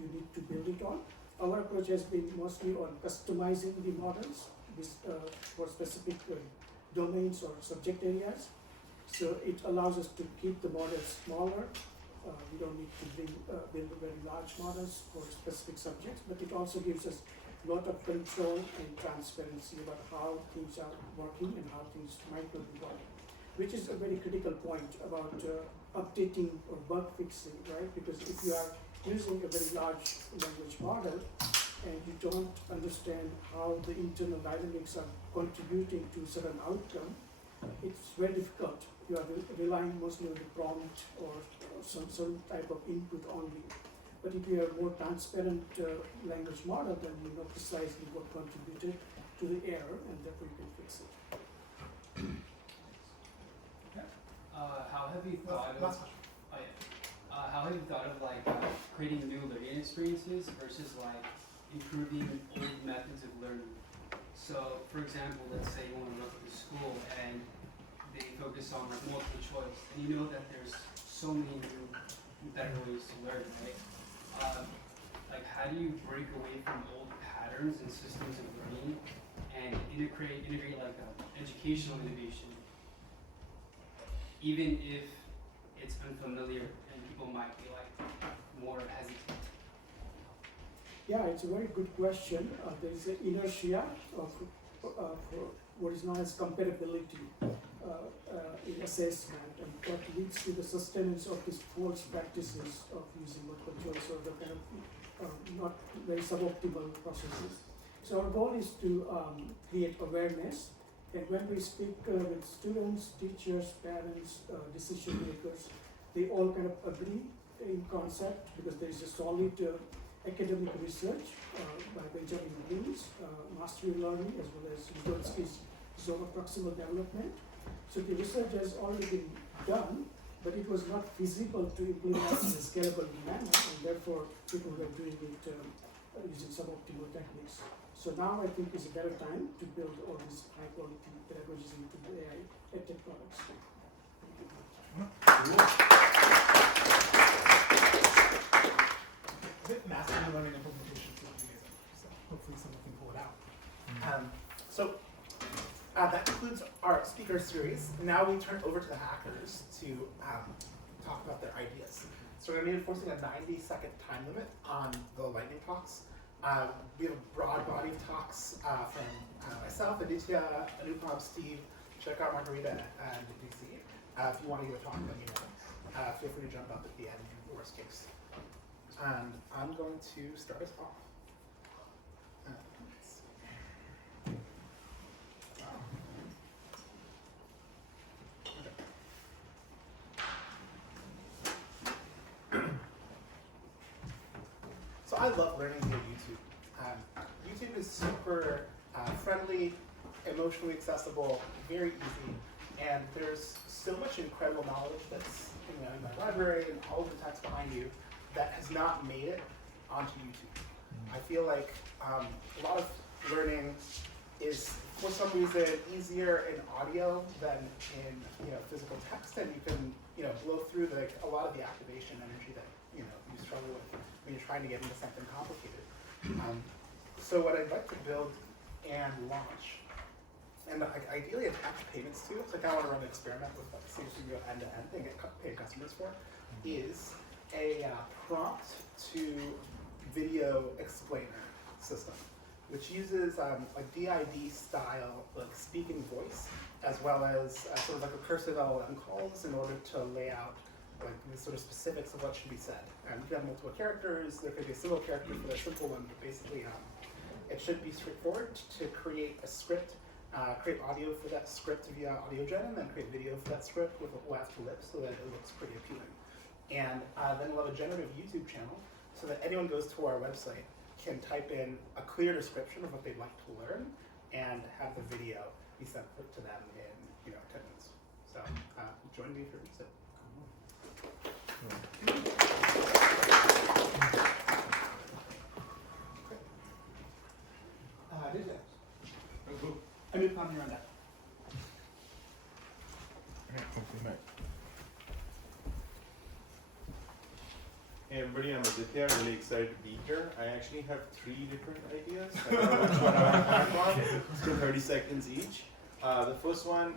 you need to build it on. Our approach has been mostly on customizing the models for specific domains or subject areas. So it allows us to keep the models smaller. We don't need to build very large models for specific subjects, but it also gives us a lot of control and transparency about how things are working and how things might not be working, which is a very critical point about updating or bug fixing, right? Because if you are using a very large language model and you don't understand how the internal dynamics are contributing to a certain outcome, it's very difficult. You are relying mostly on the prompt or some type of input only. But if you have more transparent language model, then you know precisely what contributed to the error, and therefore you can fix it. How have you thought of? Last question. Oh yeah. How have you thought of like creating new learning experiences versus like improving old methods of learning? So, for example, let's say you want to look at the school and they focus on like multiple choice, and you know that there's so many new, better ways to learn, right? Like, how do you break away from old patterns and systems of learning and integrate like educational innovation, even if it's unfamiliar and people might be like more hesitant? Yeah, it's a very good question. There is an inertia of what is known as comparability in assessment, and what leads to the sustenance of these false practices of using multiple choice or the kind of not very suboptimal processes. So our goal is to create awareness, and when we speak with students, teachers, parents, decision makers, they all kind of agree in concept because there is a solid academic research by Benjamin Green's mastery learning as well as Vygotsky's zone of proximal development. So the research has already been done, but it was not feasible to implement in a scalable manner, and therefore people were doing it using suboptimal techniques. So now I think is a better time to build all these high quality pedagogies into the AI edtech products. Mastery learning implementation together, so hopefully someone can pull it out. That concludes our speaker series. Now we turn over to the hackers to talk about their ideas. So we're going to be enforcing a 90-second time limit on the lightning talks. We have a broad body of talks from myself, Aditya, Anupam, Steve, check out Margarita and DC. If you want to give a talk, let me know. Feel free to jump up at the end, worst case. And I'm going to start us off. So I love learning via YouTube. YouTube is super friendly, emotionally accessible, very easy, and there's so much incredible knowledge that's in my library and all of the text behind you that has not made it onto YouTube. I feel like a lot of learning is, for some reason, easier in audio than in physical text, and you can blow through a lot of the activation energy that you struggle with when you're trying to get into something complicated. So what I'd like to build and launch, and ideally attach payments to, so I kind of want to run an experiment with see if we can go end to end and get paid customers for, is a prompt to video explainer system, which uses like DID style speaking voice, as well as sort of like recursive LLM calls in order to lay out the sort of specifics of what should be said. You can have multiple characters. There could be a single character for the simple one, but basically it should be straightforward to create a script, create audio for that script via AudioGen, and then create video for that script with WAV to lip so that it looks pretty appealing. And then we'll have a generative YouTube channel so that anyone goes to our website can type in a clear description of what they'd like to learn and have the video be sent to them in 10 minutes. So join me if you're interested. Anupam, you're on that. Hey everybody, I'm Aditya. I'm really excited to be here. I actually have 3 different ideas. I don't know which one I want to act on. Let's go 30 seconds each. The first one,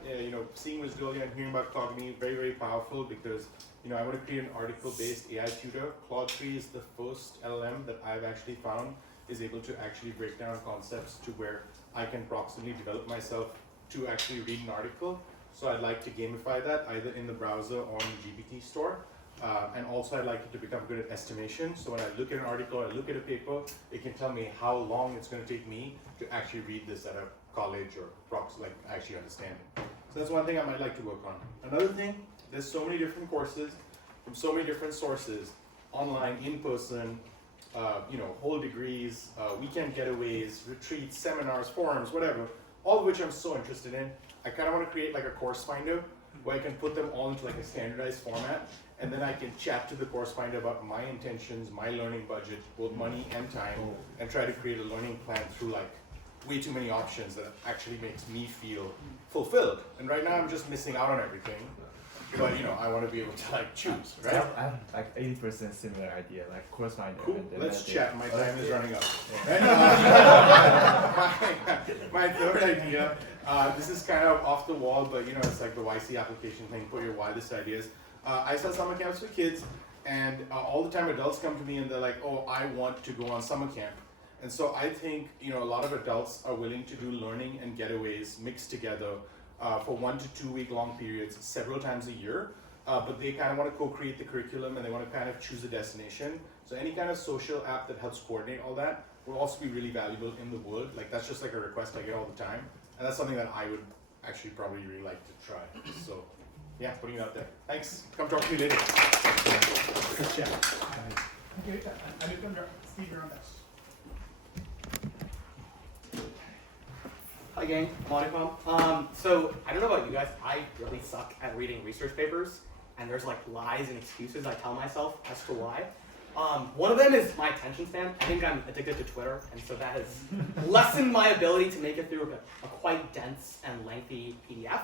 seeing visibility and hearing about Claude Me, very, very powerful because I want to create an article-based AI tutor. Claude 3 is the first LLM that I've actually found is able to actually break down concepts to where I can proximately develop myself to actually read an article. So I'd like to gamify that either in the browser or in the GPT store. And also I'd like it to become good at estimation. So when I look at an article or I look at a paper, it can tell me how long it's going to take me to actually read this at a college or actually understand it. So that's one thing I might like to work on. Another thing, there's so many different courses from so many different sources. online, in person, whole degrees, weekend getaways, retreats, seminars, forums, whatever, all of which I'm so interested in. I kind of want to create like a course finder where I can put them all into like a standardized format, and then I can chat to the course finder about my intentions, my learning budget, both money and time, and try to create a learning plan through like way too many options that actually makes me feel fulfilled. And right now I'm just missing out on everything. But I want to be able to like choose, right? I have like 80% similar idea, like course finder. Cool. And then Let's meditate. chat. My time is running out. Yeah. Right? My third idea. This is kind of off the wall, but it's like the YC application thing. Put your wildest ideas. I sell summer camps for kids, and all the time adults come to me and they're like, "Oh, I want to go on summer camp." And so I think a lot of adults are willing to do learning and getaways mixed together. For 1 to 2 week long periods several times a year, but they kind of want to co-create the curriculum and they want to kind of choose a destination. So any kind of social app that helps coordinate all that will also be really valuable in the world. Like that's just like a request I get all the time, and that's something that I would actually probably really like to try. So yeah, putting it out there. Thanks. Come talk to me later. Good chat. Okay, I will come Steve, you're on next. Hi gang, Monicom. So I don't know about you guys, I really suck at reading research papers, and there's like lies and excuses I tell myself as to why. One of them is my attention span. I think I'm addicted to Twitter, and so that has lessened my ability to make it through a quite dense and lengthy PDF.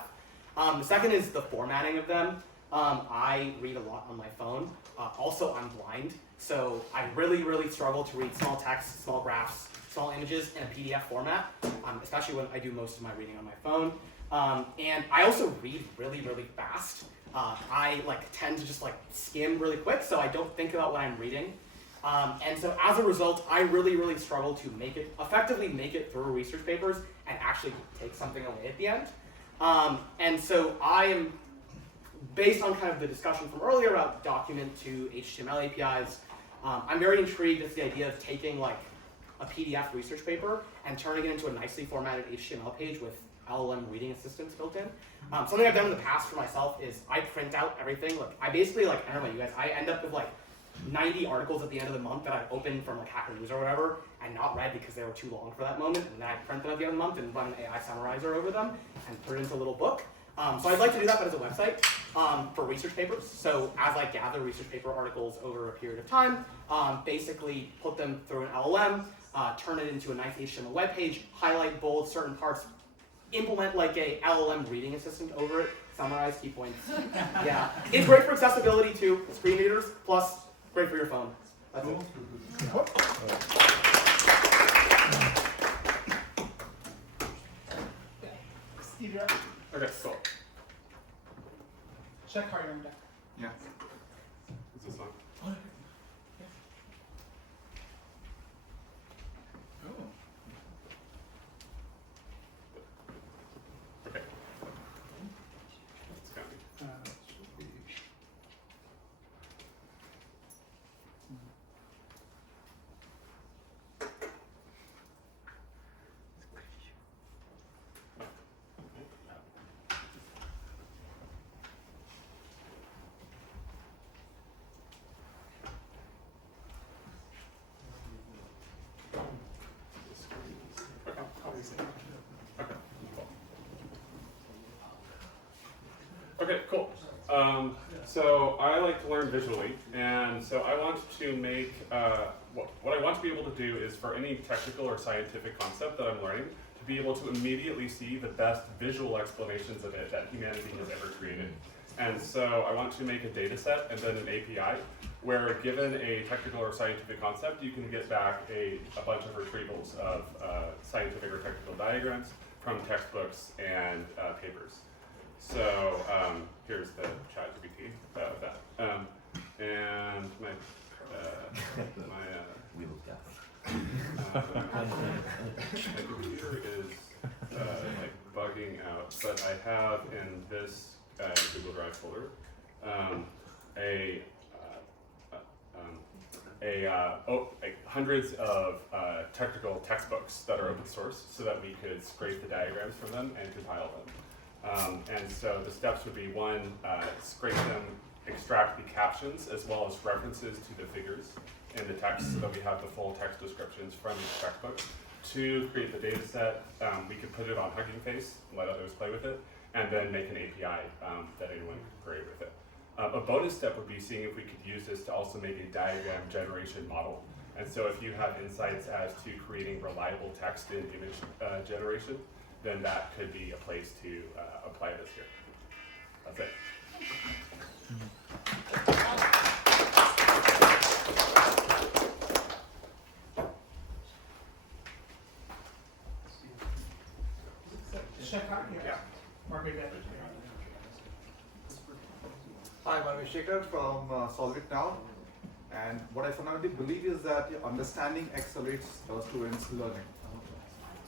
The second is the formatting of them. I read a lot on my phone. Also, I'm blind, so I really struggle to read small text, small graphs, small images in a PDF format, especially when I do most of my reading on my phone. And I also read really fast. I tend to just skim really quick, so I don't think about what I'm reading. And so as a result, I really struggle to effectively make it through research papers and actually take something away at the end. And so I am, based on kind of the discussion from earlier about document to HTML APIs, I'm very intrigued with the idea of taking a PDF research paper and turning it into a nicely formatted HTML page with LLM reading assistance built in. Something I've done in the past for myself is I print out everything. I basically, I don't know about you guys, I end up with 90 articles at the end of the month that I've opened from Hacker News or whatever and not read because they were too long for that moment, and then I print them at the end of the month and run an AI summarizer over them and put it into a little book. So I'd like to do that, but as a website for research papers. So as I gather research paper articles over a period of time, basically put them through an LLM, turn it into a nice HTML web page, highlight, bold certain parts, implement a LLM reading assistant over it, summarize key points. Yeah, it's great for accessibility too, screen readers, plus great for your phone. That's it. Steve, you're up. Okay, cool. Check how you're on deck. Yeah. Is this on? Okay. It's coming. Okay, cool. So I like to learn visually, and so I want to make, what I want to be able to do is for any technical or scientific concept that I'm learning, to be able to immediately see the best visual explanations of it that humanity has ever created. And so I want to make a data set and then an API where, given a technical or scientific concept, you can get back a bunch of retrievals of scientific or technical diagrams from textbooks and papers. So here's the ChatGPT of that, and my Wheel of Death. My computer is bugging out, but I have in this Google Drive folder hundreds of technical textbooks that are open source, so that we could scrape the diagrams from them and compile them. And so the steps would be: one, scrape them extract the captions as well as references to the figures in the text so that we have the full text descriptions from each textbook. To create the data set, we could put it on Hugging Face, let others play with it, and then make an API that anyone can create with it. A bonus step would be seeing if we could use this to also make a diagram generation model. And so if you have insights as to creating reliable text and image generation, then that could be a place to apply this here. That's it. Yeah. Margaret. Hi, my name is Shekhar from Solve It Now. And what I fundamentally believe is that understanding accelerates students' learning.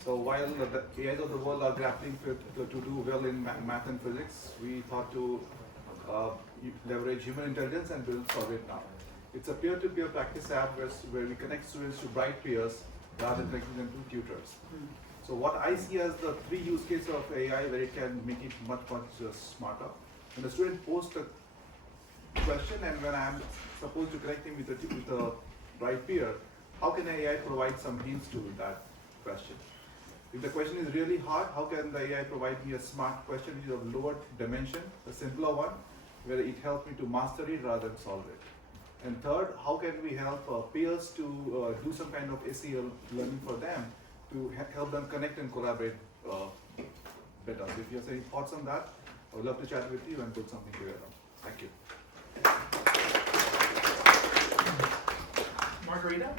So while the AIs of the world are grappling to do well in math and physics, we thought to leverage human intelligence and build Solve It Now. It's a peer-to-peer practice app where we connect students to bright peers rather than connecting them to tutors. So what I see as the three use cases of AI where it can make it much smarter. When the student posts a question and when I'm supposed to connect him with a right peer, how can AI provide some hints to that question? If the question is really hard, how can the AI provide me a smart question which is of lower dimension, a simpler one, where it helps me to master it rather than solve it? And third, how can we help peers to do some kind of SEL learning for them to help them connect and collaborate better? So if you have any thoughts on that, I would love to chat with you and put something together. Thank you. Margarita?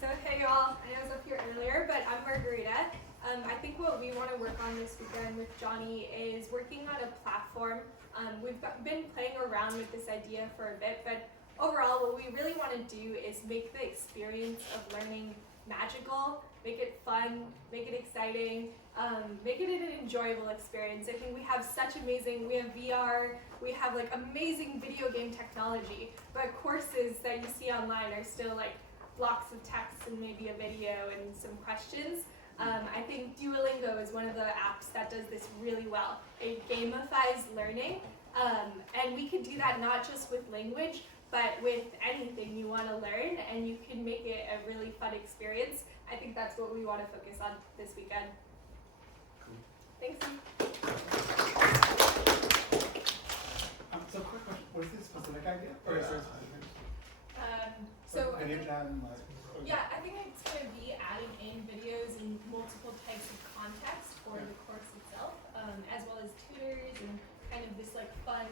So hey y'all, I know I was up here earlier, but I'm Margarita. I think what we want to work on this weekend with Johnny is working on a platform. We've been playing around with this idea for a bit, but overall what we really want to do is make the experience of learning magical, make it fun, make it exciting, make it an enjoyable experience. I think we have we have VR, we have like amazing video game technology, but courses that you see online are still like blocks of text and maybe a video and some questions. I think Duolingo is one of the apps that does this really well. It gamifies learning, and we could do that not just with language, but with anything you want to learn, and you can make it a really fun experience. I think that's what we want to focus on this weekend. Thanks. So quick question, was this a specific idea? Or is there a specific? Yeah, I think it's going to be adding in videos and multiple types of context for the course itself, as well as tutors and kind of this like fun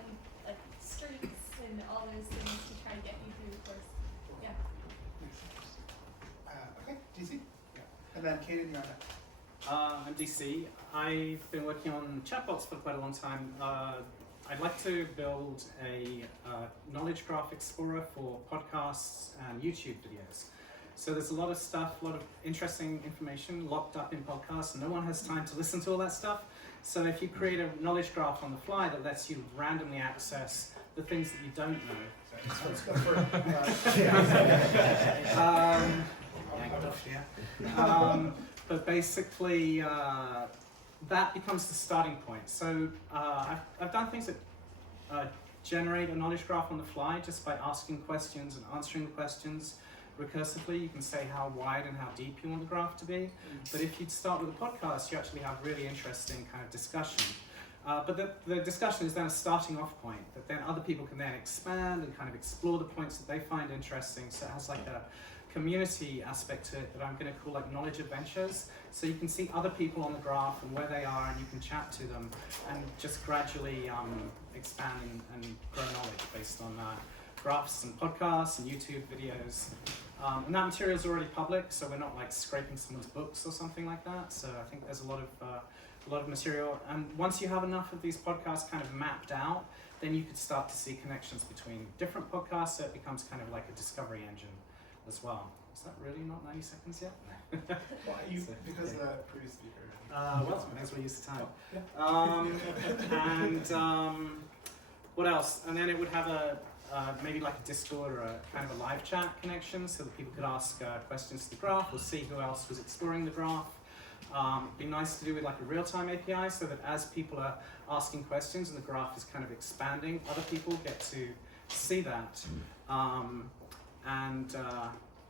like streaks and all those things to try to get you through the course. Yeah. Okay, DC? Yeah. And then Kaden, you're on that. I'm DC. I've been working on chatbots for quite a long time. I'd like to build a knowledge graph explorer for podcasts and YouTube videos. So there's a lot of stuff, a lot of interesting information locked up in podcasts, and no one has time to listen to all that stuff. So if you create a knowledge graph on the fly that lets you randomly access the things that you don't know. But basically, that becomes the starting point. So I've done things that generate a knowledge graph on the fly just by asking questions and answering the questions recursively. You can say how wide and how deep you want the graph to be. But if you start with a podcast, you actually have really interesting kind of discussion. But the discussion is then a starting off point that then other people can then expand and kind of explore the points that they find interesting. So it has like a community aspect to it that I'm going to call like knowledge adventures. So you can see other people on the graph and where they are, and you can chat to them and just gradually expand and grow knowledge based on graphs and podcasts and YouTube videos. And that material is already public, so we're not like scraping someone's books or something like that. So I think there's a lot of material. And once you have enough of these podcasts kind of mapped out, then you could start to see connections between different podcasts. So it becomes kind of like a discovery engine as well. Is that really not 90 seconds yet? Well, because of the previous speaker. Well, as we're used to time. And what else? And then it would have maybe like a Discord or a kind of a live chat connection so that people could ask questions to the graph or see who else was exploring the graph. It'd be nice to do with like a real-time API so that as people are asking questions and the graph is kind of expanding, other people get to see that.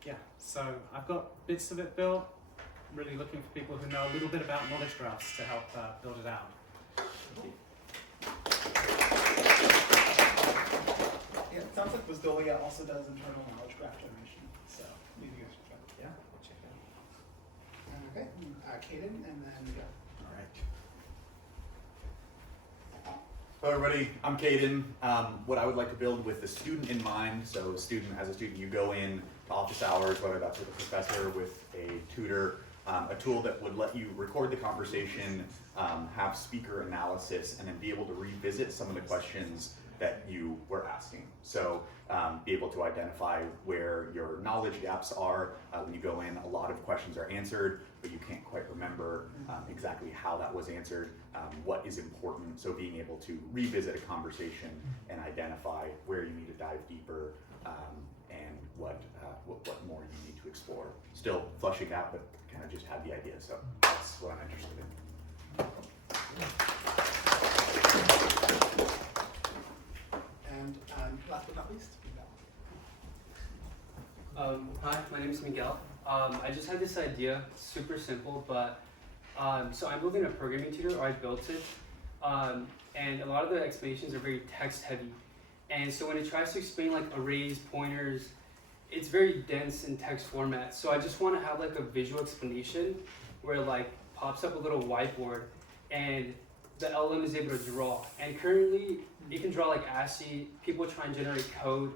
Yeah, so I've got bits of it built. Really looking for people who know a little bit about knowledge graphs to help build it out. Yeah, it sounds like Buildia also does internal knowledge graph generation, so maybe you guys should try it. Yeah, we'll check it out. Okay, Caden, and then we go. All right. Hello everybody, I'm Caden. What I would like to build with the student in mind, so as a student you go in to office hours, whether that's with a professor, with a tutor, a tool that would let you record the conversation, have speaker analysis, and then be able to revisit some of the questions that you were asking. So be able to identify where your knowledge gaps are. When you go in, a lot of questions are answered, but you can't quite remember exactly how that was answered, what is important. So being able to revisit a conversation and identify where you need to dive deeper and what more you need to explore. Still fleshing out, but kind of just had the idea. So that's what I'm interested in. And last but not least, Hi, my name is Miguel. I just had this idea, super simple, but so I'm building a programming tutor, or I built it, and a lot of the explanations are very text heavy. And so when it tries to explain like arrays, pointers, it's very dense in text format. So I just want to have like a visual explanation where it like pops up a little whiteboard and the LM is able to draw. And currently you can draw like ASCII, people try and generate code,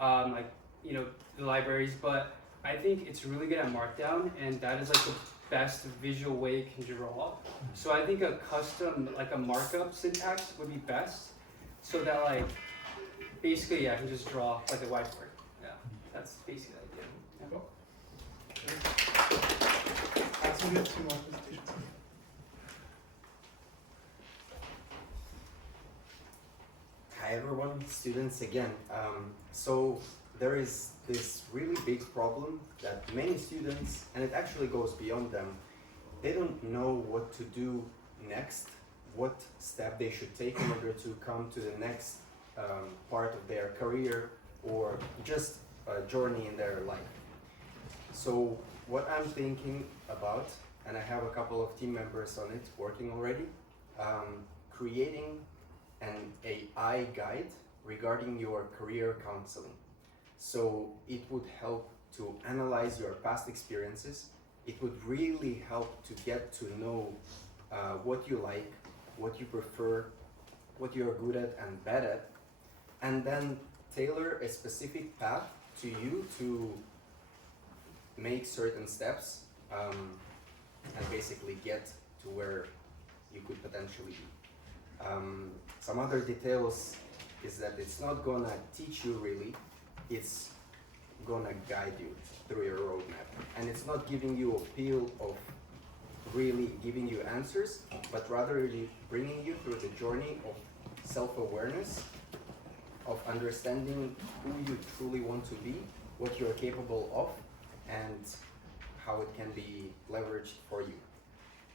like, you know, the libraries, but I think it's really good at Markdown, and that is like the best visual way it can draw. So I think a custom, like a markup syntax would be best, so that like, basically, yeah, I can just draw like a whiteboard. Yeah, that's basically the idea. Yeah. So we have 2 more presentations. Hi everyone, students again. So there is this really big problem that many students, and it actually goes beyond them, they don't know what to do next, what step they should take in order to come to the next part of their career or just a journey in their life. So what I'm thinking about, and I have a couple of team members on it working already, creating an AI guide regarding your career counseling. So it would help to analyze your past experiences. It would really help to get to know what you like, what you prefer, what you're good at and bad at, and then tailor a specific path to you to make certain steps and basically get to where you could potentially be. Some other details is that it's not gonna teach you really, it's gonna guide you through your roadmap. And it's not giving you a feel of really giving you answers, but rather really bringing you through the journey of self-awareness, of understanding who you truly want to be, what you're capable of, and how it can be leveraged for you.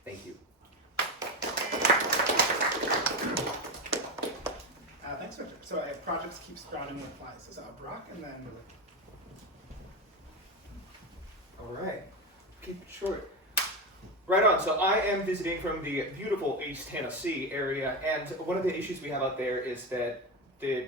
Thank you. Thanks, Richard. So projects keep sprouting with flies. So Brock, and then All right, keep it short. Right on. So I am visiting from the beautiful East Tennessee area, and one of the issues we have out there is that the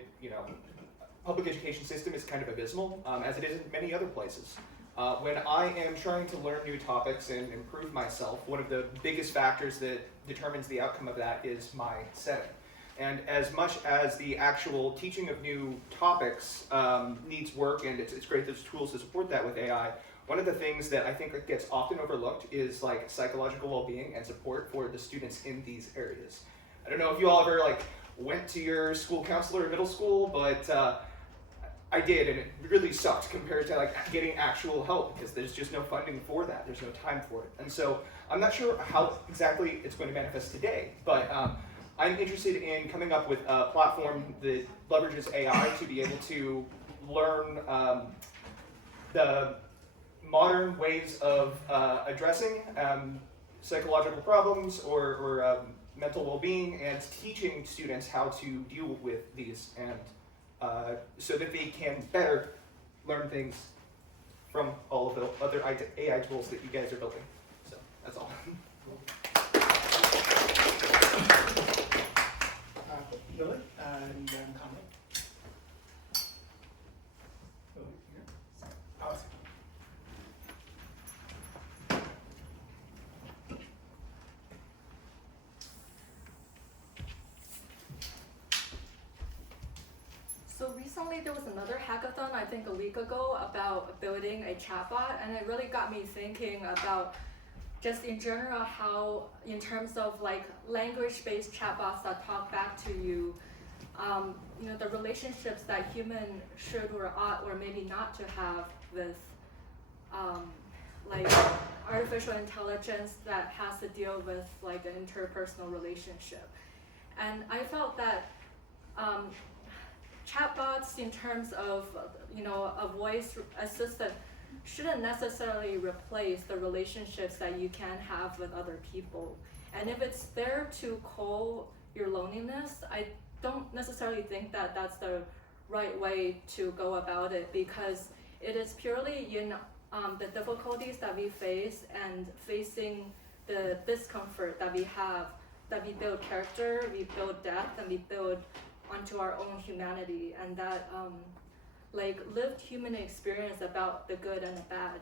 public education system is kind of abysmal, as it is in many other places. When I am trying to learn new topics and improve myself, one of the biggest factors that determines the outcome of that is my setting. And as much as the actual teaching of new topics needs work, and it's great there's tools to support that with AI, one of the things that I think gets often overlooked is like psychological well-being and support for the students in these areas. I don't know if you all ever went to your school counselor in middle school, but I did, and it really sucked compared to getting actual help, because there's just no funding for that. There's no time for it. And so I'm not sure how exactly it's going to manifest today, but I'm interested in coming up with a platform that leverages AI to be able to learn the modern ways of addressing psychological problems or mental well-being, and teaching students how to deal with these, and so that they can better learn things from all of the other AI tools that you guys are building. So that's all. Lily and then Conrad. So recently there was another hackathon, I think a week ago, about building a chatbot, and it really got me thinking about just in general how, in terms of like language-based chatbots that talk back to you, you know, the relationships that human should or ought or maybe not to have with like artificial intelligence that has to deal with like an interpersonal relationship. And I felt that chatbots, in terms of, you know, a voice assistant, shouldn't necessarily replace the relationships that you can have with other people. And if it's there to cull your loneliness, I don't necessarily think that that's the right way to go about it, because it is purely in the difficulties that we face and facing the discomfort that we have, that we build character, we build depth, and we build onto our own humanity, and that like lived human experience about the good and the bad.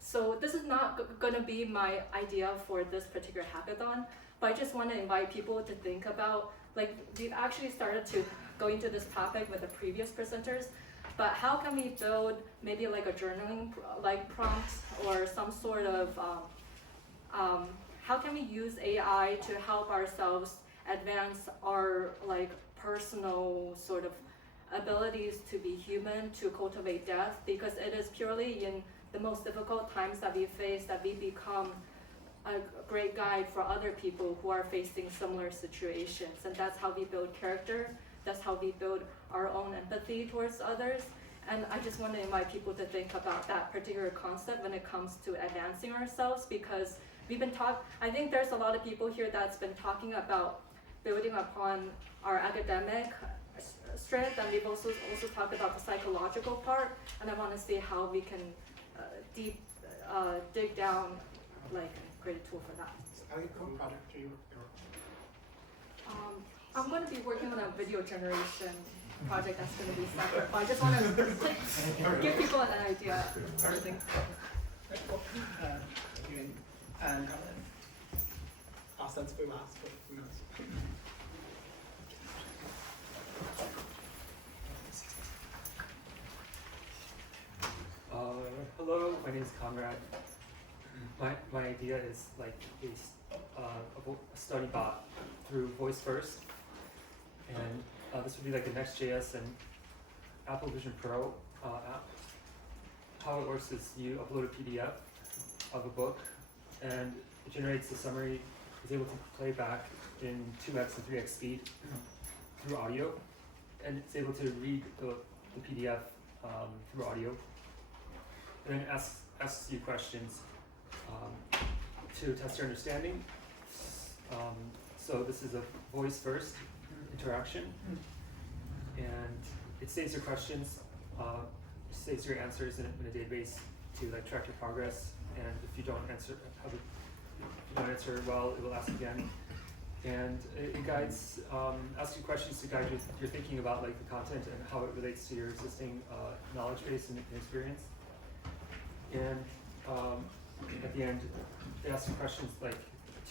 So this is not gonna be my idea for this particular hackathon, but I just want to invite people to think about, like, we've actually started to go into this topic with the previous presenters, but how can we build maybe like a journaling like prompt or some sort of how can we use AI to help ourselves advance our like personal sort of abilities to be human, to cultivate depth, because it is purely in the most difficult times that we face that we become a great guide for other people who are facing similar situations. And that's how we build character, that's how we build our own empathy towards others. And I just want to invite people to think about that particular concept when it comes to advancing ourselves, because we've been I think there's a lot of people here that's been talking about building upon our academic strength, and we've also talked about the psychological part, and I want to see how we can dig down, like, create a tool for that. What project are you I'm going to be working on a video generation project that's going to be separate, but I just want to give people an idea of everything. And ostensibly last, but who knows? Hello, my name is Conrad. My idea is like a study bot through Voice First, and this would be like the Next.js and Apple Vision Pro app. How it works is you upload a PDF of a book, and it generates a summary. It's able to play back in 2x and 3x speed through audio, and it's able to read the PDF through audio, and then asks you questions to test your understanding. So this is a voice first interaction, and it saves your questions, saves your answers in a database to like track your progress. And if you don't answer well, it will ask again. And it guides, asks you questions to guide your thinking about like the content and how it relates to your existing knowledge base and experience. And at the end, they ask you questions like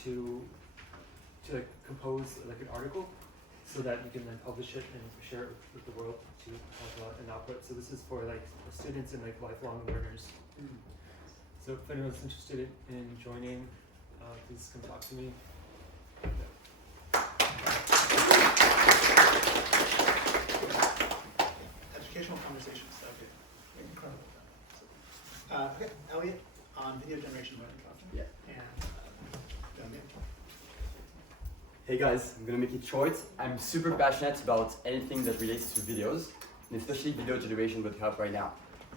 to like compose like an article, so that you can then publish it and share it with the world to have an output. So this is for like students and like lifelong learners. So if anyone's interested in joining, please come talk to me. Educational conversations. Okay. Incredible. Okay, Elliot on video generation learning platform. Yeah. And Hey guys, I'm gonna make it short. I'm super passionate about anything that relates to videos, and especially video generation with help right now.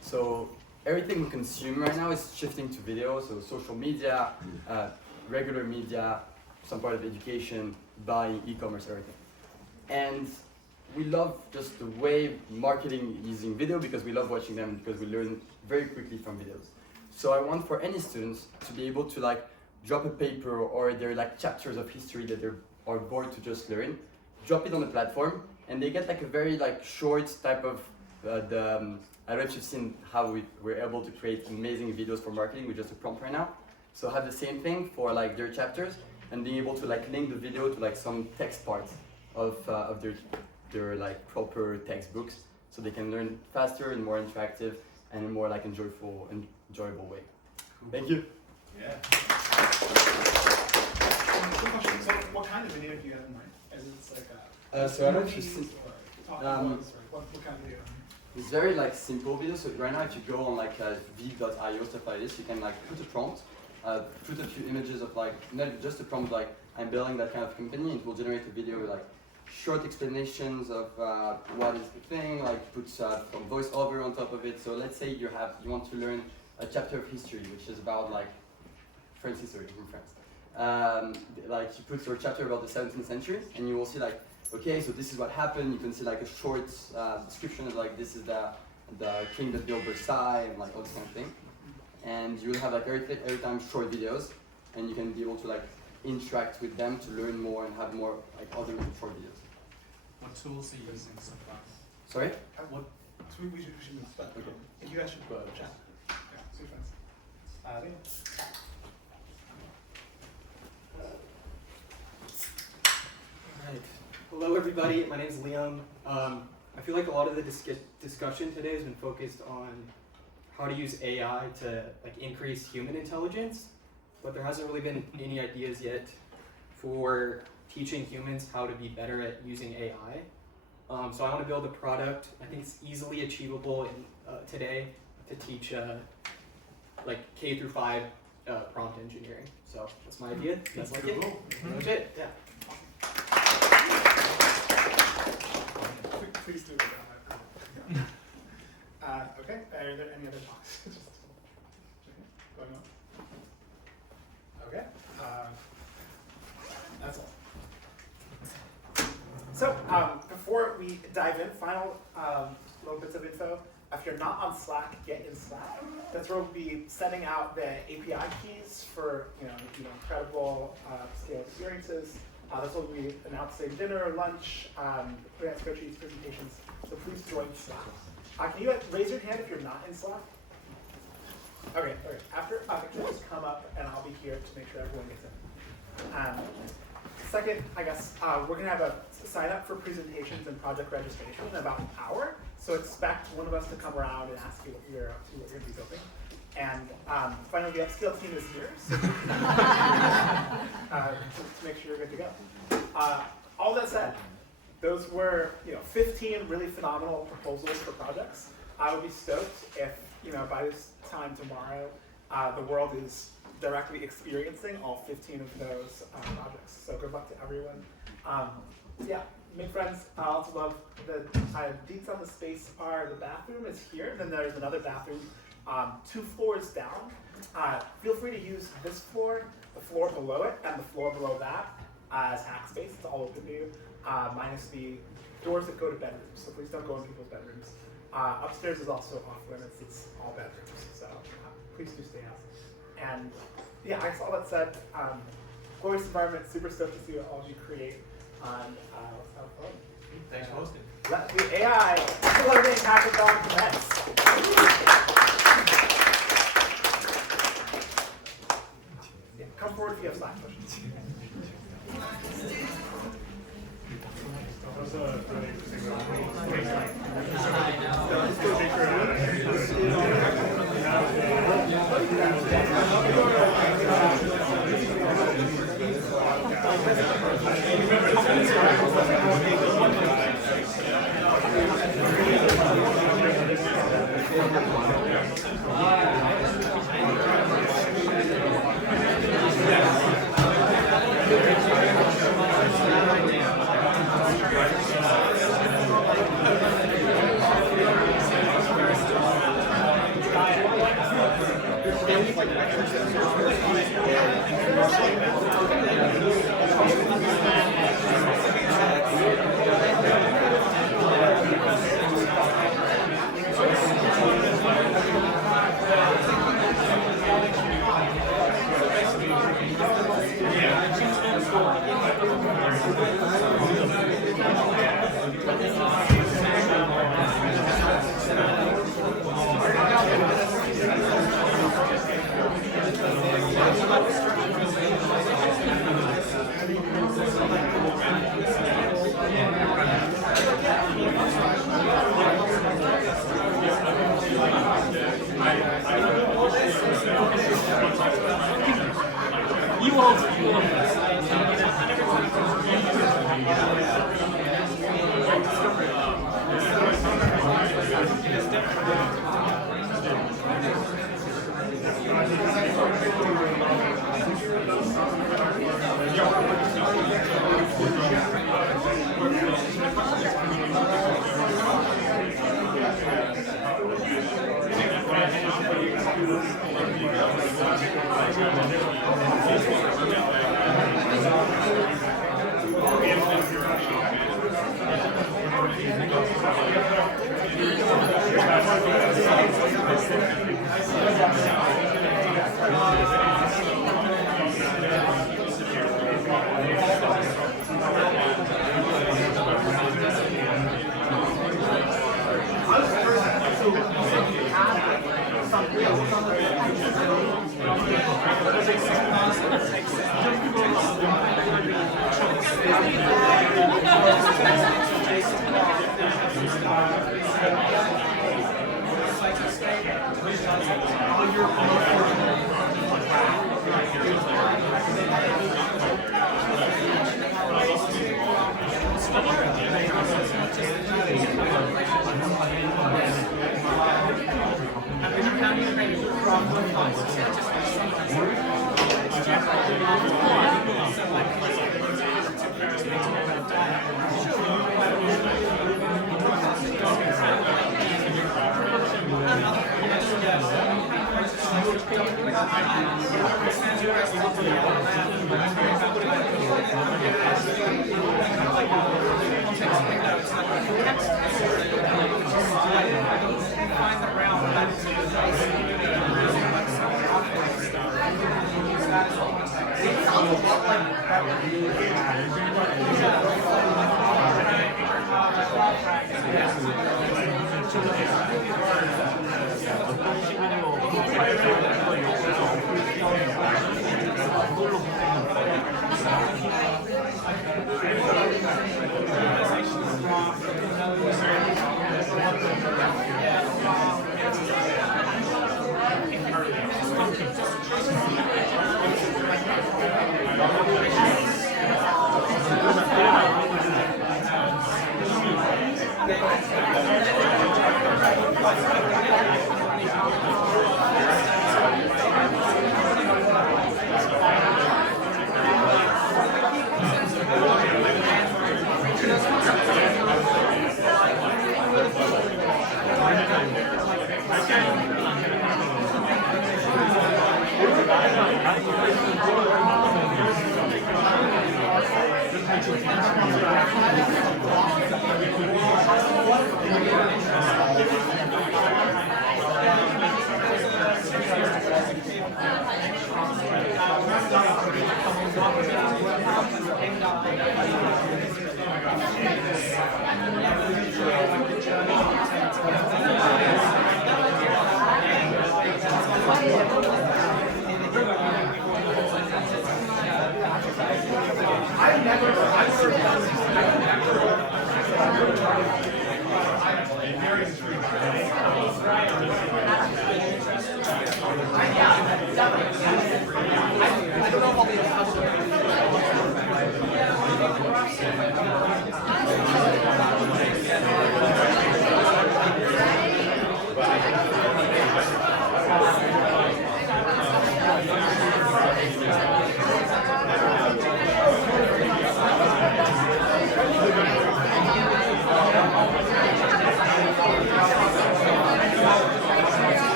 So everything we consume right now is shifting to video, so social media, regular media, some part of education, buying, e-commerce, everything. And we love just the way marketing using video because we love watching them because we learn very quickly from videos. So I want for any students to be able to like drop a paper or their like chapters of history that they are bored to just learn, drop it on the platform, and they get like a very like short type of I don't know if you've seen how we're able to create amazing videos for marketing with just a prompt right now. So have the same thing for like their chapters and being able to like link the video to like some text parts of their like proper textbooks, so they can learn faster and more interactive and in a more like enjoyable way. Thank you. Yeah. Quick question. So, what kind of video do you have in mind? Is it like a So I don't know if you've seen. what kind of video? It's very like simple video. So right now, if you go on like v.io stuff like this, you can like put a prompt, put a few images of like not just a prompt like I'm building that kind of company, and it will generate a video with like short explanations of what is the thing, like put some voiceover on top of it. So let's say you want to learn a chapter of history, which is about like French history in France. Like you put your chapter about the 17th century, and you will see like, okay, so this is what happened. You can see like a short description of like this is the king that built Versailles and like all this kind of thing. And you will have like every time short videos, and you can be able to like interact with them to learn more and have more like other short videos. What tools are you using so far? Sorry? What? So we should move. But okay. You guys should chat. Yeah, see you friends. Alright. Hello everybody, my name is Liam. I feel like a lot of the discussion today has been focused on how to use AI to like increase human intelligence, but there hasn't really been any ideas yet for teaching humans how to be better at using AI. So I want to build a product. I think it's easily achievable today to teach like K through 5 prompt engineering. So that's my idea. That's like it. That's it. Yeah. Please do it down my okay, are there any other talks? Just going on. Okay, that's all. So, before we dive in, final little bits of info. If you're not on Slack, get in Slack. That's where we'll be sending out the API keys for incredible scale experiences. That's what we announced today: dinner, lunch, putting out spreadsheets, presentations. So please join Slack. Can you raise your hand if you're not in Slack? Okay. After pictures come up, and I'll be here to make sure everyone gets in. Second, I guess we're gonna have a sign up for presentations and project registration in about an hour. So expect one of us to come around and ask you what you're up to, what you're gonna be building. And finally, the upscale team is here, so to make sure you're good to go. All that said, those were 15 really phenomenal proposals for projects. I would be stoked if by this time tomorrow, the world is directly experiencing all 15 of those projects. So good luck to everyone. Yeah, make friends. I also love the deets on the space are the bathroom is here, then there's another bathroom 2 floors down. Feel free to use this floor, the floor below it, and the floor below that as hack space. It's all open to you, minus the doors that go to bedrooms. So please don't go in people's bedrooms. Upstairs is also off limits. It's all bedrooms. So please do stay out. And yeah, I guess all that said, glorious environment. Super stoked to see what all of you create. And let's have fun. Thanks for hosting. Let the AI Learning Hackathon commence. Yeah, come forward if you have Slack questions.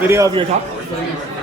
Video of your talk?